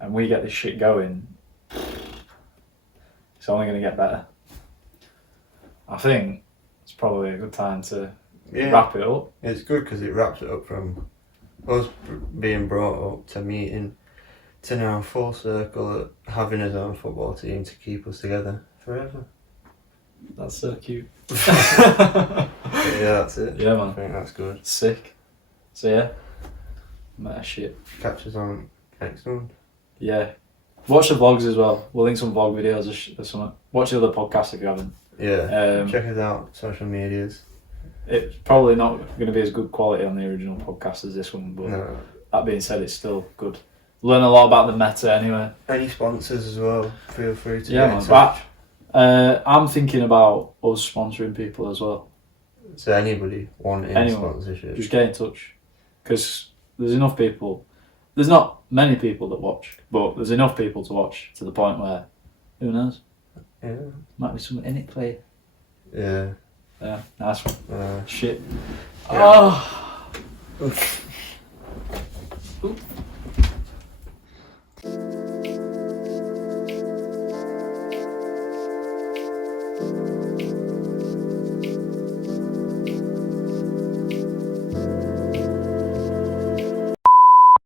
and we get this shit going, it's only going to get better. I think it's probably a good time to wrap it up. It's good because it wraps it up from us being brought up to meeting to now full circle at having his own football team to keep us together forever. That's so cute. Yeah, that's it. Yeah, man. I think that's good. Sick. So yeah, meta shit. Catch us on next one. Yeah. Watch the vlogs as well. We'll link some vlog videos or something. Watch the other podcasts if you haven't. Yeah. Check us out, social medias. It's probably not going to be as good quality on the original podcast as this one, but No. that being said, it's still good. Learn a lot about the meta anyway. Any sponsors as well, feel free to Yeah, get in man. touch. I'm thinking about us sponsoring people as well. So anybody wanting sponsorship, just get in touch, because there's enough people. There's not many people that watch, but there's enough people to watch to the point where, who knows? Yeah. Might be something in it play. Yeah. Yeah, nice one. Shit. Yeah. Oh.